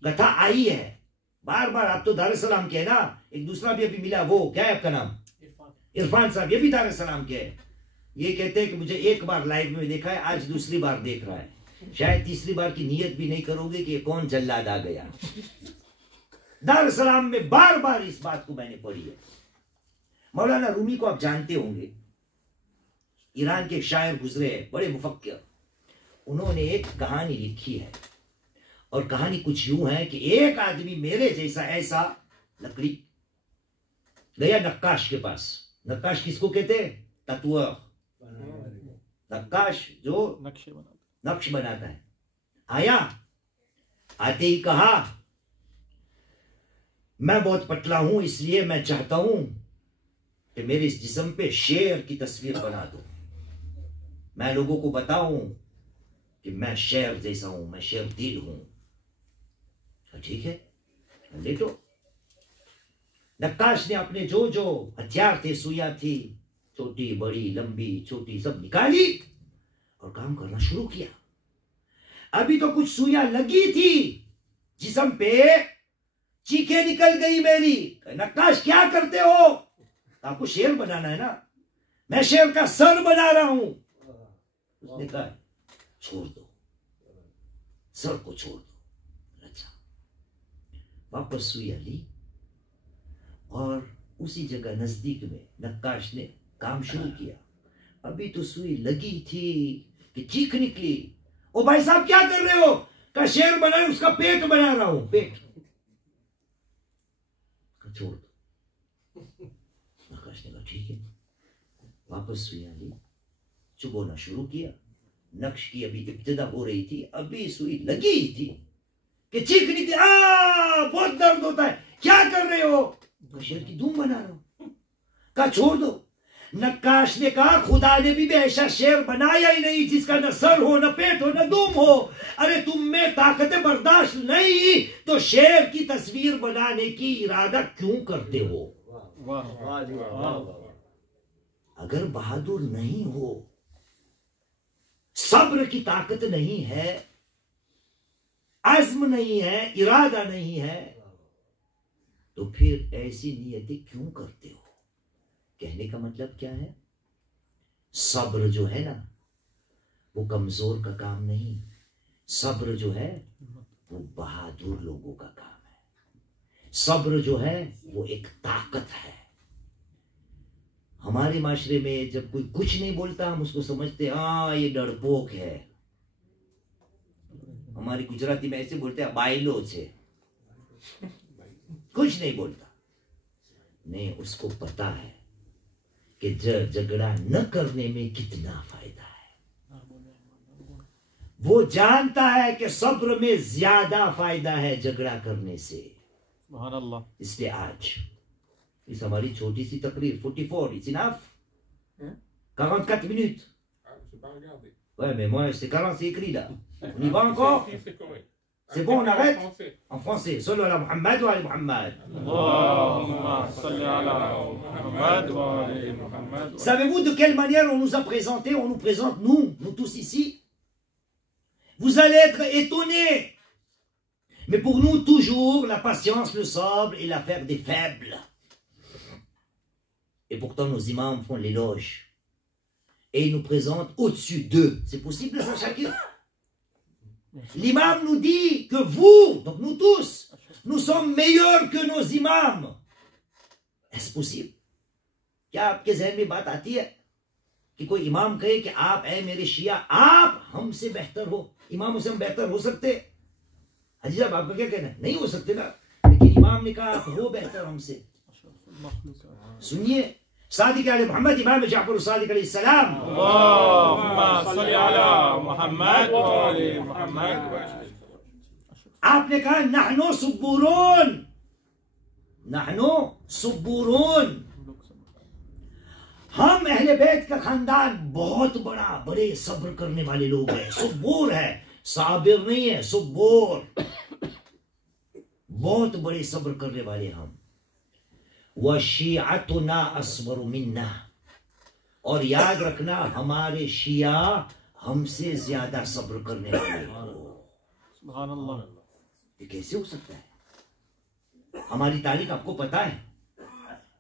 कथा आई है बार बार। आप तो दारुल सलाम के है ना, एक दूसरा भी अभी मिला, वो क्या है आपका नाम? इरफान साहब, ये भी दारुल सलाम के है। ये कहते हैं कि मुझे एक बार लाइव में देखा है, आज दूसरी बार देख रहा है, शायद तीसरी बार की नियत भी नहीं करोगे कि कौन जल्लाद आ गया। दारुल सलाम में बार बार इस बात को मैंने पढ़ी है। मौलाना रूमी को आप जानते होंगे, ईरान के शायर गुजरे हैं, बड़े मुफक्किर। उन्होंने एक कहानी लिखी है और कहानी कुछ यूं है कि एक आदमी मेरे जैसा ऐसा लकड़ी गया नक्काश के पास। नक्काश किसको कहते हैं? तत्वर, नक्काश जो नक्श बनाता है। आया, आते ही कहा मैं बहुत पतला हूं, इसलिए मैं चाहता हूं कि मेरे इस जिस्म पे शेर की तस्वीर बना दो, मैं लोगों को बताऊं कि मैं शेर जैसा हूं, मैं शेर दिल हूं। ठीक है, लेटो। नक्काश ने अपने जो जो हथियार थे, सुइयां थी, छोटी बड़ी लंबी छोटी, सब निकाली और काम करना शुरू किया। अभी तो कुछ सुइयां लगी थी जिस्म पे, चीखें निकल गई मेरी। नक्काश क्या करते हो? आपको शेर बनाना है ना, मैं शेर का सर बना रहा हूं। उसने कहा छोड़ दो, सर को छोड़ दो। अच्छा, वापस सुइयां ली और उसी जगह नजदीक में नक्काश ने काम शुरू किया। अभी तो सुई लगी थी कि चीख निकली, ओ भाई साहब क्या कर रहे हो? का शेर बनाए, उसका पेट बना रहा हूं, पेट। छोड़ दो। नक्काश ने कहा ठीक है। वापस सुइयां ली, चुभोना शुरू किया। नक्श की अभी इब्तिदा हो रही थी, अभी सुई लगी थी कि चीख निकली, बहुत दर्द होता है, क्या कर रहे हो? शेर की धूम बना रहा हूं। कहा छोड़ दो। नक्काश ने कहा खुदा ने भी ऐसा शेर बनाया ही नहीं जिसका न सर हो, न पेट हो, न दुम हो। अरे तुम में ताकत बर्दाश्त नहीं तो शेर की तस्वीर बनाने की इरादा क्यों करते हो? अगर बहादुर नहीं हो, सब्र की ताकत नहीं है, अज़्म नहीं है, इरादा नहीं है, तो फिर ऐसी नियतें क्यों करते हो? कहने का मतलब क्या है? सब्र जो है ना, वो कमजोर का काम नहीं, सब्र जो है वो बहादुर लोगों का काम है। सब्र जो है वो एक ताकत है। हमारे माशरे में जब कोई कुछ नहीं बोलता, हम उसको समझते हैं ये डरपोक है। हमारी गुजराती में ऐसे बोलते हैं बाइलो छे, कुछ नहीं बोलता। नहीं, उसको पता है कि झगड़ा न करने में कितना फायदा है। वो जानता है कि सब्र में ज्यादा फायदा है झगड़ा करने से। इसलिए आज इस हमारी छोटी सी तकरीर 44, it's enough? 44 minutes. Ouais, mais moi, c'est 40, c'est écrit là. On y va encore? C'est bon, on arrête? En français. Sallu ala Muhammad wa ali Muhammad. Savez-vous de quelle manière on nous a présenté, on nous présente, nous tous ici? Vous allez être étonnés. Mais pour nous, toujours, la patience, le sabre est l'affaire des faibles. Et pourtant, nos imams font l'éloge. Et ils nous présentent au-dessus d'eux. C'est possible, ça, chacun? L'imam nous dit que vous, donc nous tous, nous sommes meilleurs que nos imams. Est-ce possible? क्या आपके जहन में बात आती है कि कोई इमाम कहे कि आप ऐ मेरे शिया, आप हमसे बेहतर हो? इमामों से हम बेहतर हो सकते? हाजी साहब, आपका क्या कहना है? नहीं हो सकते ना। लेकिन इमाम ने कहा आप हो बेहतर हमसे। सुनिए, सादिक आले मोहम्मद इमाम जाफर सादिक अलैहि सलाम, आपने कहा नहनो सुब्बूरून, नहनो सुब्बूरून, हम अहले बैत का खानदान बहुत बड़ा, बड़े सब्र करने वाले लोग हैं, सुब्बूर है, साबिर नहीं है, सुब्बूर, बहुत बड़े सब्र करने वाले हम। व शियातुना अस्बरु मिन्ना, और याद रखना हमारे शिया हमसे ज्यादा सब्र करने वाले हैं। सुभान अल्लाह। ये कैसे हो सकता है? हमारी तारीख आपको पता है,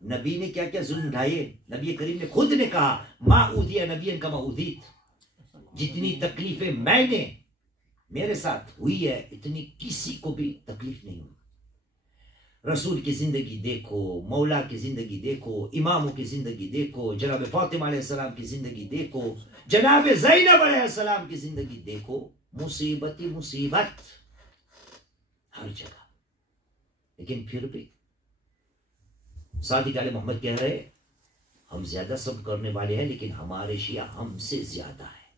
नबी ने क्या क्या जुल्म ढाए। नबी करीम ने खुद ने कहा, मा उदिया नबीयन कमा उदीत, जितनी तकलीफें मैंने मेरे साथ हुई है इतनी किसी को भी तकलीफ नहीं हुई। रसूल की जिंदगी देखो, मौला की जिंदगी देखो, इमामों की जिंदगी देखो, जनाब फातिमा अलैहिस्सलाम की जिंदगी देखो, जनाब ज़ैनब अलैहिस्सलाम की जिंदगी देखो, मुसीबत ही मुसीबत हर जगह। लेकिन फिर भी सादिक आले मोहम्मद कह रहे, हम ज्यादा सब करने वाले हैं लेकिन हमारे शिया हमसे ज्यादा है।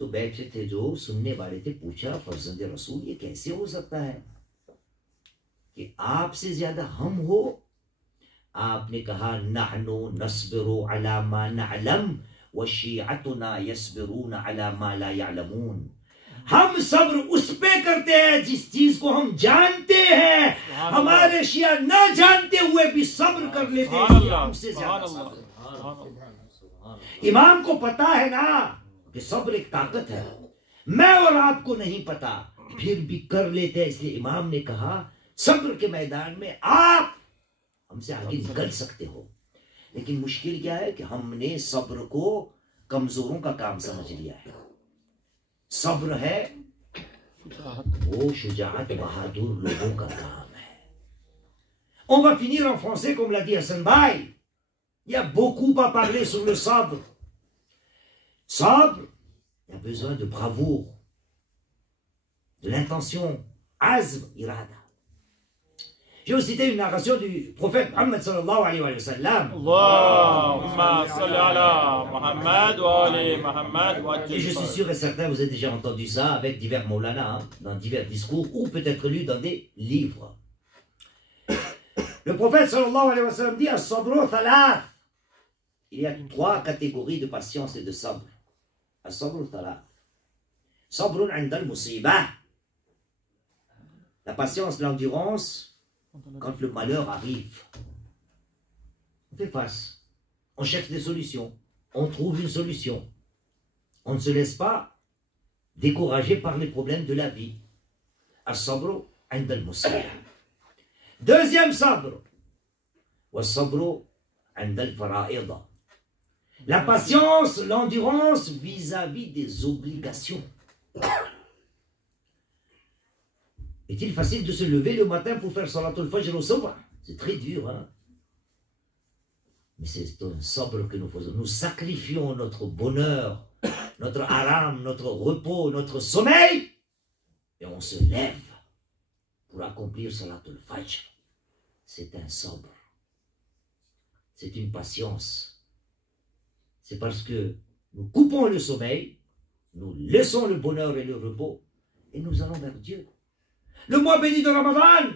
तो बैठे थे जो सुनने वाले थे, पूछा फर्जंद रसूल ये कैसे हो सकता है कि आपसे ज्यादा हम हो? आपने कहा, नहनु नस्बिरु अला मा नअलम व शिअतुना यस्बिरूना अला मा ला यअलमून। हम सब्र उस पे करते हैं जिस चीज को हम जानते हैं, हमारे शिया न जानते हुए भी सब्र कर लेते हैं, हमसे ज्यादा सब्र। इमाम को पता है ना कि सब्र एक ताकत है, मैं और आपको नहीं पता, फिर भी कर लेते हैं। इसलिए इमाम ने कहा, सब्र के मैदान में आप हमसे आगे निकल सकते हो। लेकिन मुश्किल क्या है कि हमने सब्र को कमजोरों का काम समझ लिया है। सब्र है वो शुजाअत बहादुर लोगों का काम है। On va finir en français comme l'a dit Hassan Bhai. Il y a beaucoup à parler sur le sabre. Sabre, il y a besoin de bravoure, de l'intention, azm, irada. Je vais vous citer une narration du prophète Muhammad sallallahu alayhi wa sallam. Allahumma salli ala Muhammad wa ali Muhammad wa Et je suis sûr et certain, vous avez déjà entendu ça avec divers maulana, dans divers discours, ou peut-être lu dans des livres. Le prophète sallallahu alayhi wa sallam dit, as-sabru thalath. Il y a 3 catégories de patience et de sabr. As-sabru thalath. Sabrun 'inda al-musibah. La patience, l'endurance, quand le malheur arrive, on fait face, on cherche des solutions, on trouve une solution. On ne se laisse pas décourager par les problèmes de la vie. As-sabru 'inda al-musibah. Deuxième sabr, was-sabru 'inda al-fara'id. La patience, l'endurance vis-à-vis des obligations. Est-il facile de se lever le matin pour faire Salatul Fajr au Subh? C'est très dur, hein? Mais c'est un sabre que nous faisons. Nous sacrifions notre bonheur, notre haram, notre repos, notre sommeil, et on se lève pour accomplir Salatul Fajr. C'est un sabre. C'est une patience. C'est parce que nous coupons le sommeil, nous laissons le bonheur et le repos, et nous allons vers Dieu. Le mois béni de Ramadan,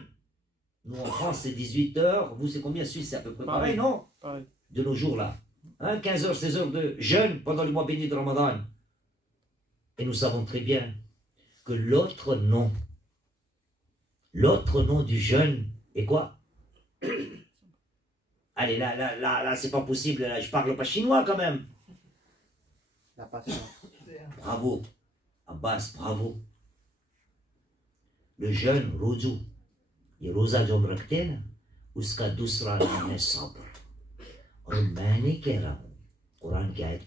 nous en France c'est 18 heures, vous c'est combien? Suisse c'est à peu près pareil, non? Pareil. De nos jours là, hein, 15 heures, 16 heures de jeûne pendant le mois béni de Ramadan. Et nous savons très bien que l'autre nom du jeûne est quoi? Allez, là, c'est pas possible, là, je parle pas chinois quand même. La patience. Bravo, Abbas, bravo. Le jeûne, rozu, ये रोजा जो हम रखते हैं ना, उसका दूसरा नाम है सब्र। और मैं नहीं कह रहा हूं, कुरान की आयत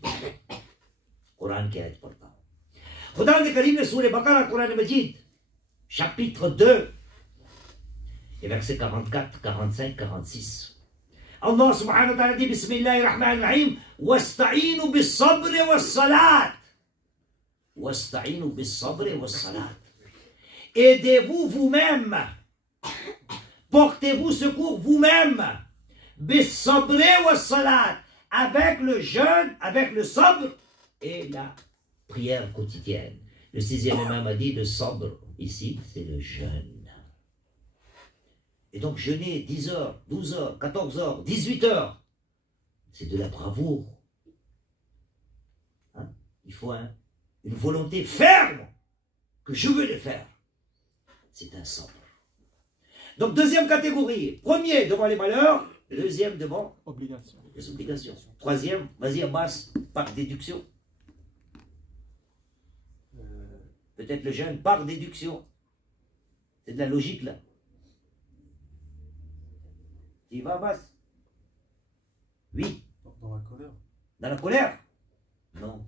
पढ़ता हूं। खुदा ने करीम ने सूरह बकरा कुरान मजीद chapitre 2 et versets 44, 45, 46. Allah subhanahu wa ta'ala dit Bismillahir Rahmanir Rahim wasta'inu bis-sabri was-salat. Wasta'inu bis-sabri was-salat. Aidez-vous vous-même. Portez-vous secours vous-même. Bis-sabri was-salat. Avec le jeûne, avec le sabre et la prière quotidienne. Le 6e imam a dit le sabre, ici, c'est le jeûne. Et donc jeûner 10 heures, 12 heures, 14 heures, 18 heures c'est de la bravoure. Hein? Il faut une volonté ferme que je veux le faire. C'est un sabr. Donc deuxième catégorie, premier devant les malheurs, deuxième devant les obligations. Troisième, vas-y Abbas, par déduction. Peut-être le jeune par déduction. C'est de la logique là. Tu y vas Abbas? Oui. Dans la colère. Dans la colère? Non.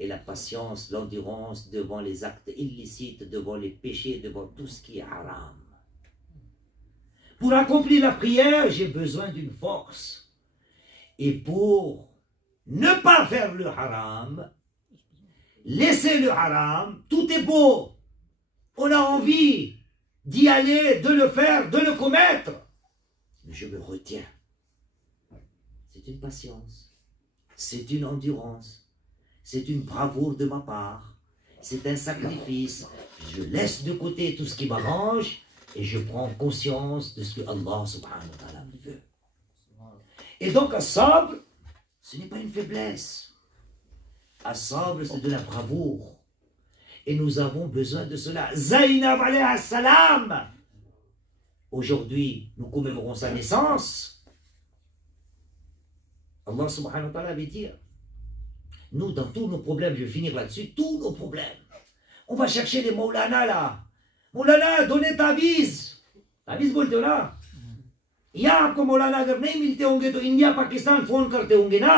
Et la patience, l'endurance devant les actes illicites, devant les péchés, devant tout ce qui est haram. Pour accomplir la prière, j'ai besoin d'une force. Et pour ne pas faire le haram, laisser le haram, tout est beau. On a envie d'y aller, de le faire, de le commettre. Mais je me retiens. C'est une patience. C'est une endurance. C'est une bravoure de ma part. C'est un sacrifice. Je laisse de côté tout ce qui m'arrange et je prends conscience de ce que Allah subhanahu wa ta'ala veut. Et donc, as-sabr, ce n'est pas une faiblesse. As-sabr, c'est de la bravoure. Et nous avons besoin de cela. Zainab alayha salam. Aujourd'hui, nous commémorons sa naissance. Allah subhanahu wa ta'ala avait dit, nous, dans tous nos problèmes, je vais finir là-dessus, tous nos problèmes, on va chercher les Maulana là. Maulana, donnez ta vise. Ta vise बोलते हो ना? यहाँ आपको मौलाना अगर नहीं मिलते होंगे तो इंडिया पाकिस्तान फोन करते होंगे ना,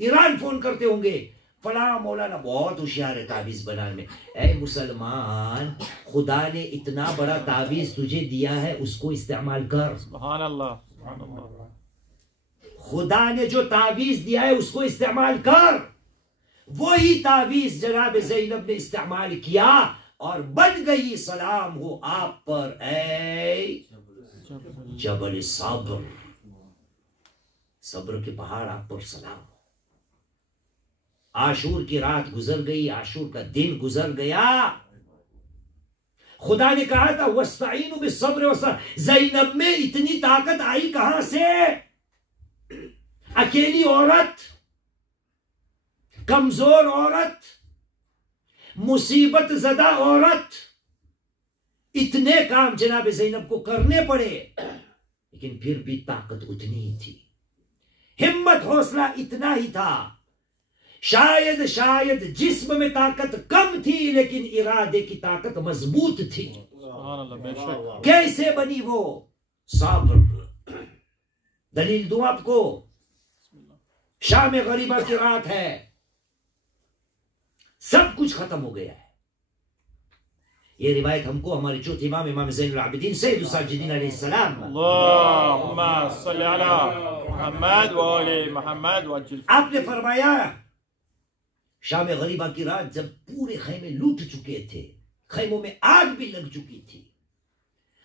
ईरान फोन करते होंगे, फला मौलाना बहुत होशियार है तावीज बनाने में। ऐ मुसलमान, खुदा ने इतना बड़ा तावीज तुझे दिया है, उसको इस्तेमाल कर। सुभान अल्लाह, सुभान अल्लाह। खुदा ने जो तावीज दिया है उसको इस्तेमाल कर। वही तावीज जनाब ज़ैनब ने इस्तेमाल किया और बन गई सलाम हो आप पर ऐ जबल सब्र। सब्र के पहाड़ आप पर सलाम हो। आशूर की रात गुजर गई, आशूर का दिन गुजर गया। खुदा ने कहा था वस्ताईनु बिस्सब्र वस्सलाह। ज़ैनब में इतनी ताकत आई कहां से? अकेली औरत, कमजोर औरत, मुसीबत ज़दा औरत, इतने काम जनाब ज़ैनब को करने पड़े, लेकिन फिर भी ताकत उतनी ही थी, हिम्मत हौसला इतना ही था। शायद जिस्म में ताकत कम थी, लेकिन इरादे की ताकत मजबूत थी। कैसे बनी वो? सब्र। दलील दूं आपको, शाम गरीबा की रात है, सब कुछ खत्म हो गया है। ये रिवायत हमको हमारे चौथे इमाम इमाम ज़ैनुल आबिदीन सैयदुस साजिदीन अलैहिस्सलाम, अल्लाहुम्मा सल्ली अला मुहम्मद व आले मुहम्मद वअज्जिल। आपने फरमाया शाम गरीबा की रात जब पूरे खैमे लूट चुके थे, खैमों में आग भी लग चुकी थी,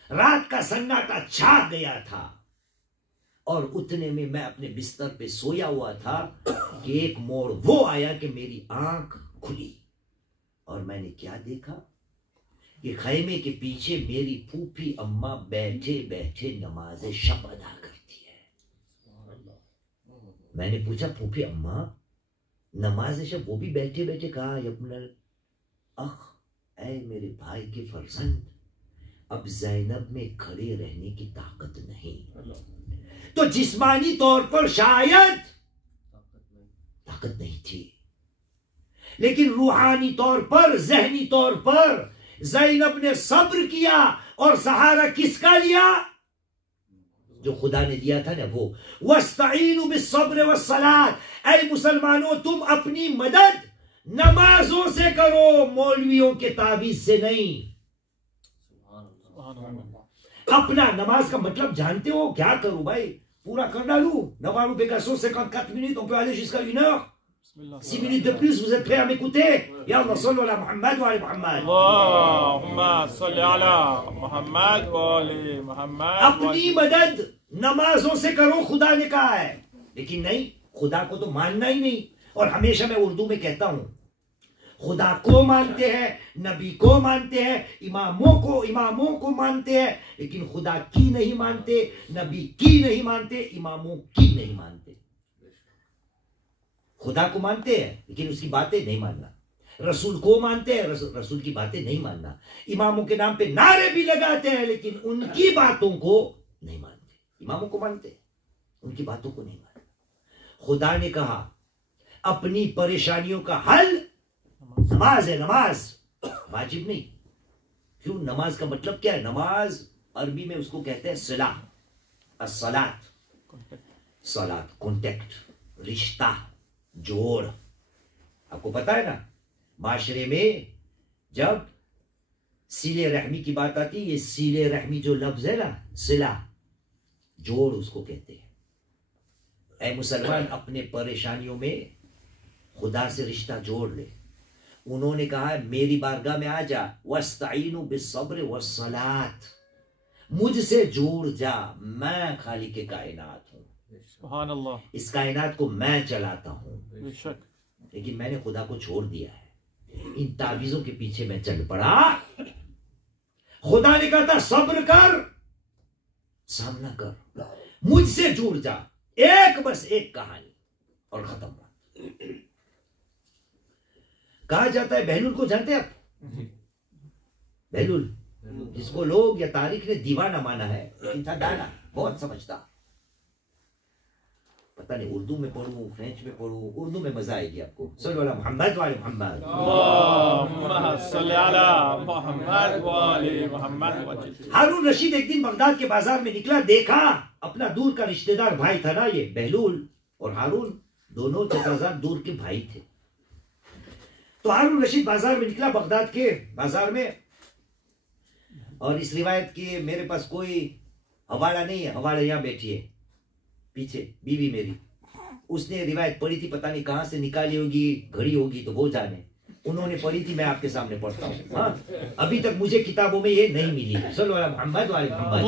रात का सन्नाटा छा गया था, और उतने में मैं अपने बिस्तर पे सोया हुआ था कि एक मोड़ वो आया कि मेरी आंख खुली और मैंने क्या देखा कि खैमे के पीछे मेरी फूफी अम्मा बैठे बैठे नमाज शब अदा करती है। मैंने पूछा फूफी अम्मा नमाज शब वो भी बैठे बैठे? कहा यब्नल अख, ऐ मेरे भाई के फर्जंद, अब ज़ैनब में खड़े रहने की ताकत नहीं। तो जिस्मानी तौर पर शायद ताकत नहीं थी, लेकिन रूहानी तौर पर, ज़हनी तौर पर ज़ैनब ने सब्र किया। और सहारा किसका लिया? जो खुदा ने दिया था ना वो। वस्ताईनु बिस्सब्र वस्सलात। ऐ मुसलमानों, तुम अपनी मदद नमाजों से करो, मौलवियों के तावीज से नहीं। अपना नमाज का मतलब जानते हो? क्या करूं भाई, पूरा कर डालू? 9 रुपए का 154 minutes, on peut aller jusqu'à 1 heure. 6 minutes de plus, vous êtes prêts à m'écouter? Yallah, sallu ala Muhammad wa ala Muhammad. Allahumma salli ala Muhammad wa ala Muhammad। अपनी मदद नमाजों से करो, खुदा ने कहा है। लेकिन नहीं, खुदा को तो मानना ही नहीं। और हमेशा मैं उर्दू में कहता हूं, खुदा को मानते हैं, नबी को मानते हैं, इमामों को मानते हैं, लेकिन खुदा की नहीं मानते, नबी की नहीं मानते, इमामों की नहीं मानते। खुदा को मानते हैं लेकिन उसकी बातें नहीं मानना, रसूल को मानते हैं, रसूल की बातें नहीं मानना, इमामों के नाम पे नारे भी लगाते हैं लेकिन उनकी बातों को नहीं मानते। इमामों को मानते हैं, उनकी बातों को नहीं मानते। खुदा ने कहा अपनी परेशानियों का हल नमाज है, नमाज वाजिब नहीं। क्यों? नमाज का मतलब क्या है? नमाज अरबी में उसको कहते हैं सला, अस्सलात, सलात, कॉन्टेक्ट, रिश्ता, जोड़। आपको पता है ना, माशरे में जब सीले रहमी की बात आती है, ये सीले रहमी जो लफ्ज है ना, सिला, जोड़ उसको कहते हैं। ऐ मुसलमान, अपने परेशानियों में खुदा से रिश्ता जोड़ ले। उन्होंने कहा मेरी बारगाह में आ जा, वस्ताइनु बिस्सब्र वस्सलात, मुझसे जुड़ जा, मैं खालिक के कायनात हूं, सुभान अल्लाह, इस कायनात को मैं चलाता हूं। बेशक, लेकिन मैंने खुदा को छोड़ दिया है, इन तावीजों के पीछे मैं चल पड़ा। खुदा ने कहा था सब्र कर, सामना कर, मुझसे जुड़ जा, बस एक कहानी और खत्म बात। कहा जाता है, बहलुल को जानते हैं आप? बहलुल, जिसको लोग या तारीख ने दीवाना माना है, लेकिन था दाना, बहुत समझता। पता नहीं उर्दू में पढ़ूं, फ्रेंच में पढ़ूं, उर्दू में मजा आएगी आपको। सल्लल्लाहु अलैहि मोहम्मद वाले मोहम्मद, अल्लाहुम्मा सल्ली अला मोहम्मद वाले मोहम्मद। हारून रशीद एक दिन बगदाद के बाजार में निकला, देखा अपना दूर का रिश्तेदार भाई था ना, ये बहलूल और हारून दोनों 50,000 दूर के भाई थे। तो हारून रशीद बाजार में निकला, बगदाद के बाजार में, और इस रिवायत की मेरे पास कोई हवाला नहीं है, हवाला यहां बैठी है पीछे, बीवी मेरी, उसने रिवायत पढ़ी थी, पता नहीं कहां से निकाली होगी, घड़ी होगी तो वो जाने, उन्होंने पढ़ी थी, मैं आपके सामने पढ़ता हूँ। हाँ, अभी तक मुझे किताबों में ये नहीं मिली। सल्लल्लाहु अलैहि मोहम्मद वाले मोहम्मद,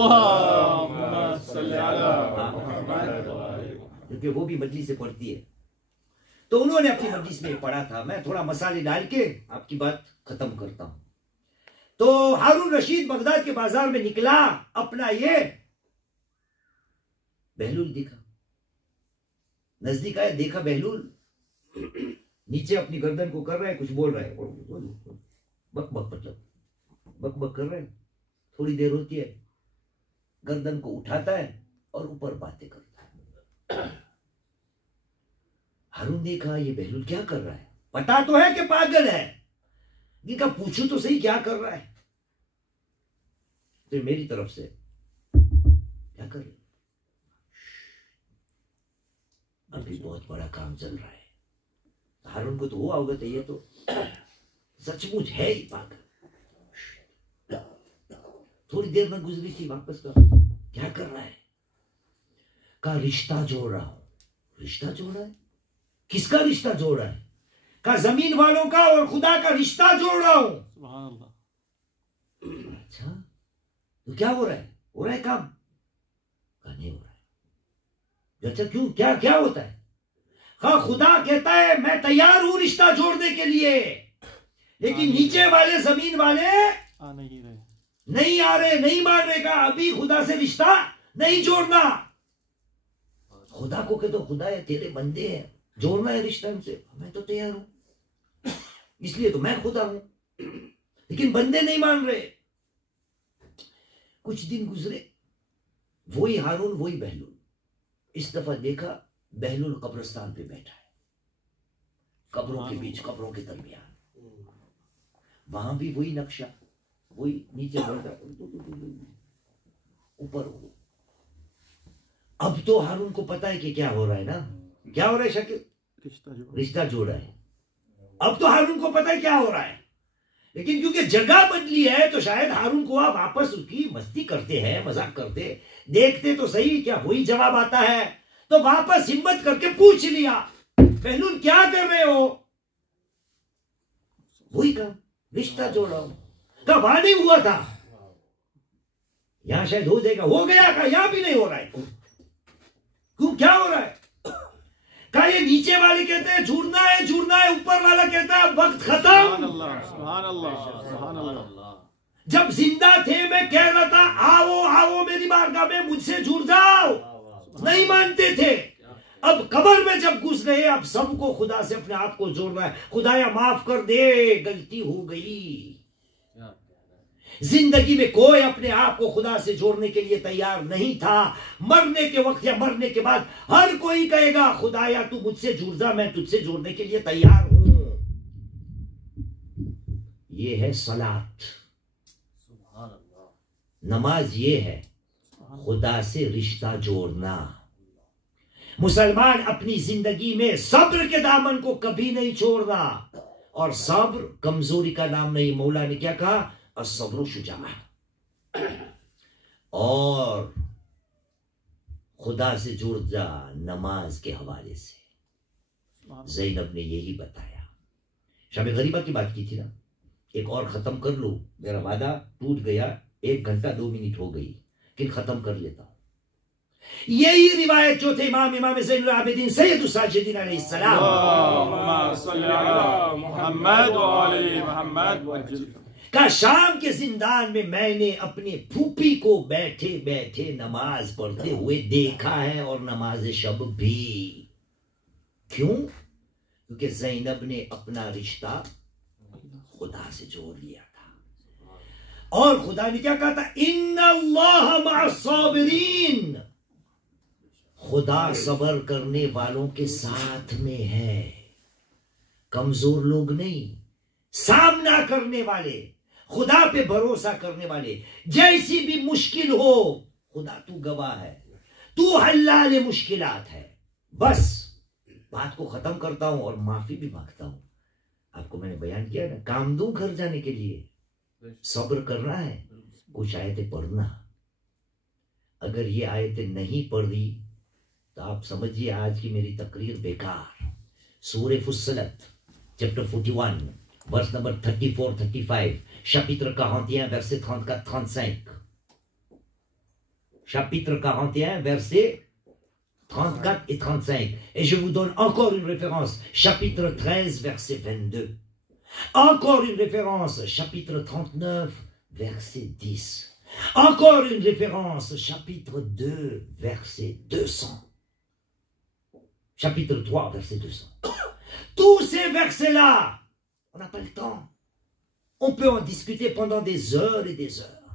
क्योंकि वो भी मजलिस से पढ़ती है। तो उन्होंने अपनी मजलिस में पढ़ा था, मैं थोड़ा मसाले डाल के आपकी बात खत्म करता हूं। तो हारून रशीद बगदाद के बाजार में निकला, अपना ये बहलूल दिखा, नजदीक आया, देखा बहलूल नीचे अपनी गर्दन को कर रहा है, कुछ बोल रहा है, बक बक, मतलब बक बक कर रहा है। थोड़ी देर होती है, गर्दन को उठाता है और ऊपर बातें करता है। हारून ने कहा ये बहलूल क्या कर रहा है? पता तो है कि पागल है, इनका पूछू तो सही क्या कर रहा है। तो मेरी तरफ से क्या कर रहे, अभी बहुत बड़ा काम चल रहा है। हारून को तो वो अवगत है, ये तो सचमुच है ही पागल। थोड़ी देर में गुजरी थी, वापस का क्या कर रहा है? का रिश्ता जोड़ रहा हूं। रिश्ता जोड़ रहा है? किसका रिश्ता जोड़ रहा है? का जमीन वालों का और खुदा का रिश्ता जोड़ रहा हूं। सुभान अल्लाह। अच्छा, तो क्या हो रहा है? हो रहा है काम? का नहीं हो रहा है। अच्छा, क्यों? क्या क्या होता है? हाँ, खुदा कहता है मैं तैयार हूं रिश्ता जोड़ने के लिए, लेकिन नीचे वाले, जमीन वाले आ नहीं रहे, नहीं आ रहे, नहीं मान रहे। का अभी खुदा से रिश्ता नहीं जोड़ना। खुदा को कहते खुदा है, तेरे बंदे हैं, जोड़ना है रिश्ता उनसे, मैं तो तैयार हूं, इसलिए तो मैं खुदा हूं, लेकिन बंदे नहीं मान रहे। कुछ दिन गुजरे, वही हारून, वही बहलूल। इस दफा देखा बहलूल कब्रिस्तान पे बैठा है, कब्रों के बीच, कब्रों के दरमियान। वहां भी वही नक्शा, वही नीचे बढ़ता, ऊपर हो। अब तो हारून को पता है कि क्या हो रहा है ना, क्या हो रहा है शकील? रिश्ता जोड़ा है। अब तो हारून को पता है क्या हो रहा है, लेकिन क्योंकि जगह बदली है तो शायद हारून को आप वापस उसकी मस्ती करते हैं, मजाक करते, देखते तो सही क्या वही जवाब आता है। तो वापस हिम्मत करके पूछ लिया, बहलूल क्या कर रहे हो? वही काम, रिश्ता जोड़ा हूं। का वहां नहीं हुआ था, यहां शायद हो जाएगा, हो गया। का यहां भी नहीं हो रहा है। क्यों? क्या हो रहा है? कहा ये नीचे वाले कहते हैं झूठना है, ऊपर वाला कहता है वक्त खत्म। सुभान अल्लाह। जब जिंदा थे मैं कह रहा था आओ आओ मेरी बारगाह में, मुझसे जुड़ जाओ, नहीं मानते थे। अब कब्र में जब घुस गए, अब सबको खुदा से अपने आप को जोड़ना है। खुदाया माफ कर दे, गलती हो गई। जिंदगी में कोई अपने आप को खुदा से जोड़ने के लिए तैयार नहीं था। मरने के वक्त या मरने के बाद हर कोई कहेगा खुदाया तू मुझसे जुड़ जा, मैं तुझसे जोड़ने के लिए तैयार हूं। ये है सलात, नमाज ये है खुदा से रिश्ता जोड़ना। मुसलमान अपनी जिंदगी में सब्र के दामन को कभी नहीं छोड़ना, और सब्र कमजोरी का नाम नहीं। मौला ने क्या कहा? अस्सब्रु शुजा। और खुदा से जुड़ जा नमाज के हवाले से। ज़ैनब ने यही बताया। शब गरीबा की बात की थी ना, एक और खत्म कर लो, मेरा वादा टूट गया, 1 घंटा 2 मिनट हो गई, लेकिन खत्म कर लेता हूं। यही रिवायत जो थे इमाम ज़ैनुल आबिदीन सैयदुस साजिदीन अलैहिस्सलाम का शाम के जिंदान में मैंने अपने फूफी को बैठे बैठे नमाज पढ़ते हुए देखा है, और नमाज शब भी। क्यों? क्योंकि ज़ैनब ने अपना रिश्ता खुदा से जोड़ लिया था। और खुदा ने क्या कहा था? इन्नल्लाह मअस-साबिरीन, खुदा सबर करने वालों के साथ में है। कमजोर लोग नहीं, सामना करने वाले, खुदा पे भरोसा करने वाले। जैसी भी मुश्किल हो, खुदा तू गवाह है, तू हल्लाल मुश्किलात है। बस बात को खत्म करता हूं और माफी भी मांगता हूं। आपको मैंने बयान किया ना, काम दूं घर जाने के लिए, सब्र करना है, कुछ आयतें पढ़ना। अगर ये आयतें नहीं पढ़ी तो आप समझिए आज की मेरी तकरीर बेकार। सूरह फुस्सलत chapter 41 verse number 34-35, chapitre 41 verset 34-35, chapitre 41 verset 34 et 35. Et je vous donne encore une référence, chapitre 13 verset 22. Encore une référence, chapitre 39 verset 10. Encore une référence, chapitre 2 verset 200. Chapitre 3 verset 200. Tous ces versets-là, on n'a pas le temps. On peut en discuter pendant des heures et des heures.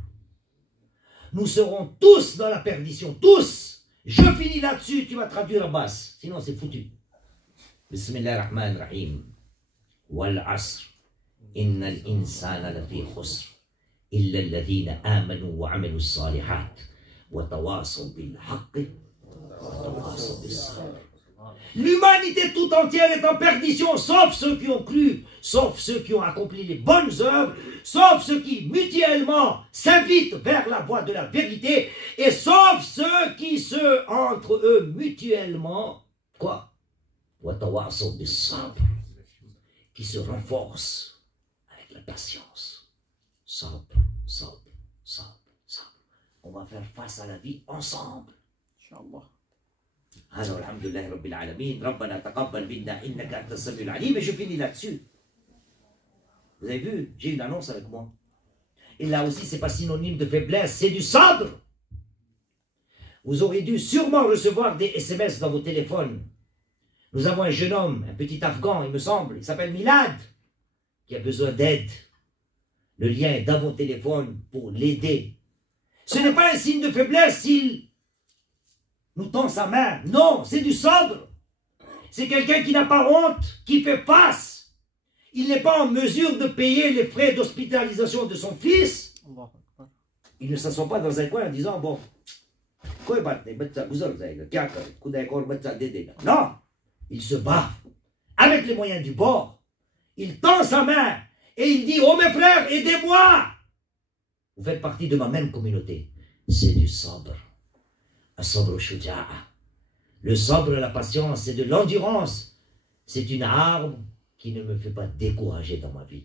Nous serons tous dans la perdition, tous. Je finis là-dessus, tu vas traduire Abbas. Sinon, c'est foutu. Bismillah ar-Rahman ar-Rahim. Wal asr. Inna al-insana lafi khusr. Illa alladhina amanu wa amilu s-salihat. Wa tawasaw bil haqqi. Wa tawasaw bis sabr. L'humanité tout entière est en perdition, sauf ceux qui ont cru, sauf ceux qui ont accompli les bonnes œuvres, sauf ceux qui mutuellement s'invitent vers la voie de la vérité, et sauf ceux qui se, entre eux, mutuellement, quoi? Qui se renforcent avec la patience. Sabr, sabr, sabr, sabr. On va faire face à la vie ensemble. Inch'Allah. Alors, alhamdoulillahi rabbil alamin, Rabbana taqabbal minna innaka antas samiul alim, et je finis là-dessus. Vous avez vu, j'ai une annonce avec moi. Et là aussi, c'est pas synonyme de faiblesse, c'est du sabre. Vous aurez dû sûrement recevoir des SMS dans vos téléphones. Nous avons un jeune homme, un petit Afghan, il me semble, il s'appelle Milad, qui a besoin d'aide. Le lien est dans vos téléphones pour l'aider. Ce n'est pas un signe de faiblesse s'il nous tend sa main. Non, c'est du sabre. C'est quelqu'un qui n'a pas honte, qui fait face. Il n'est pas en mesure de payer les frais d'hospitalisation de son fils. Il ne s'assoit pas dans un coin en disant, bon, non, il se bat avec les moyens du bord. Il tend sa main et il dit, oh mes frères, aidez-moi. Vous faites partie de ma même communauté. C'est du sabre. Le sabre, la patience, c'est de l'endurance. C'est une arme qui ne me fait pas décourager dans ma vie.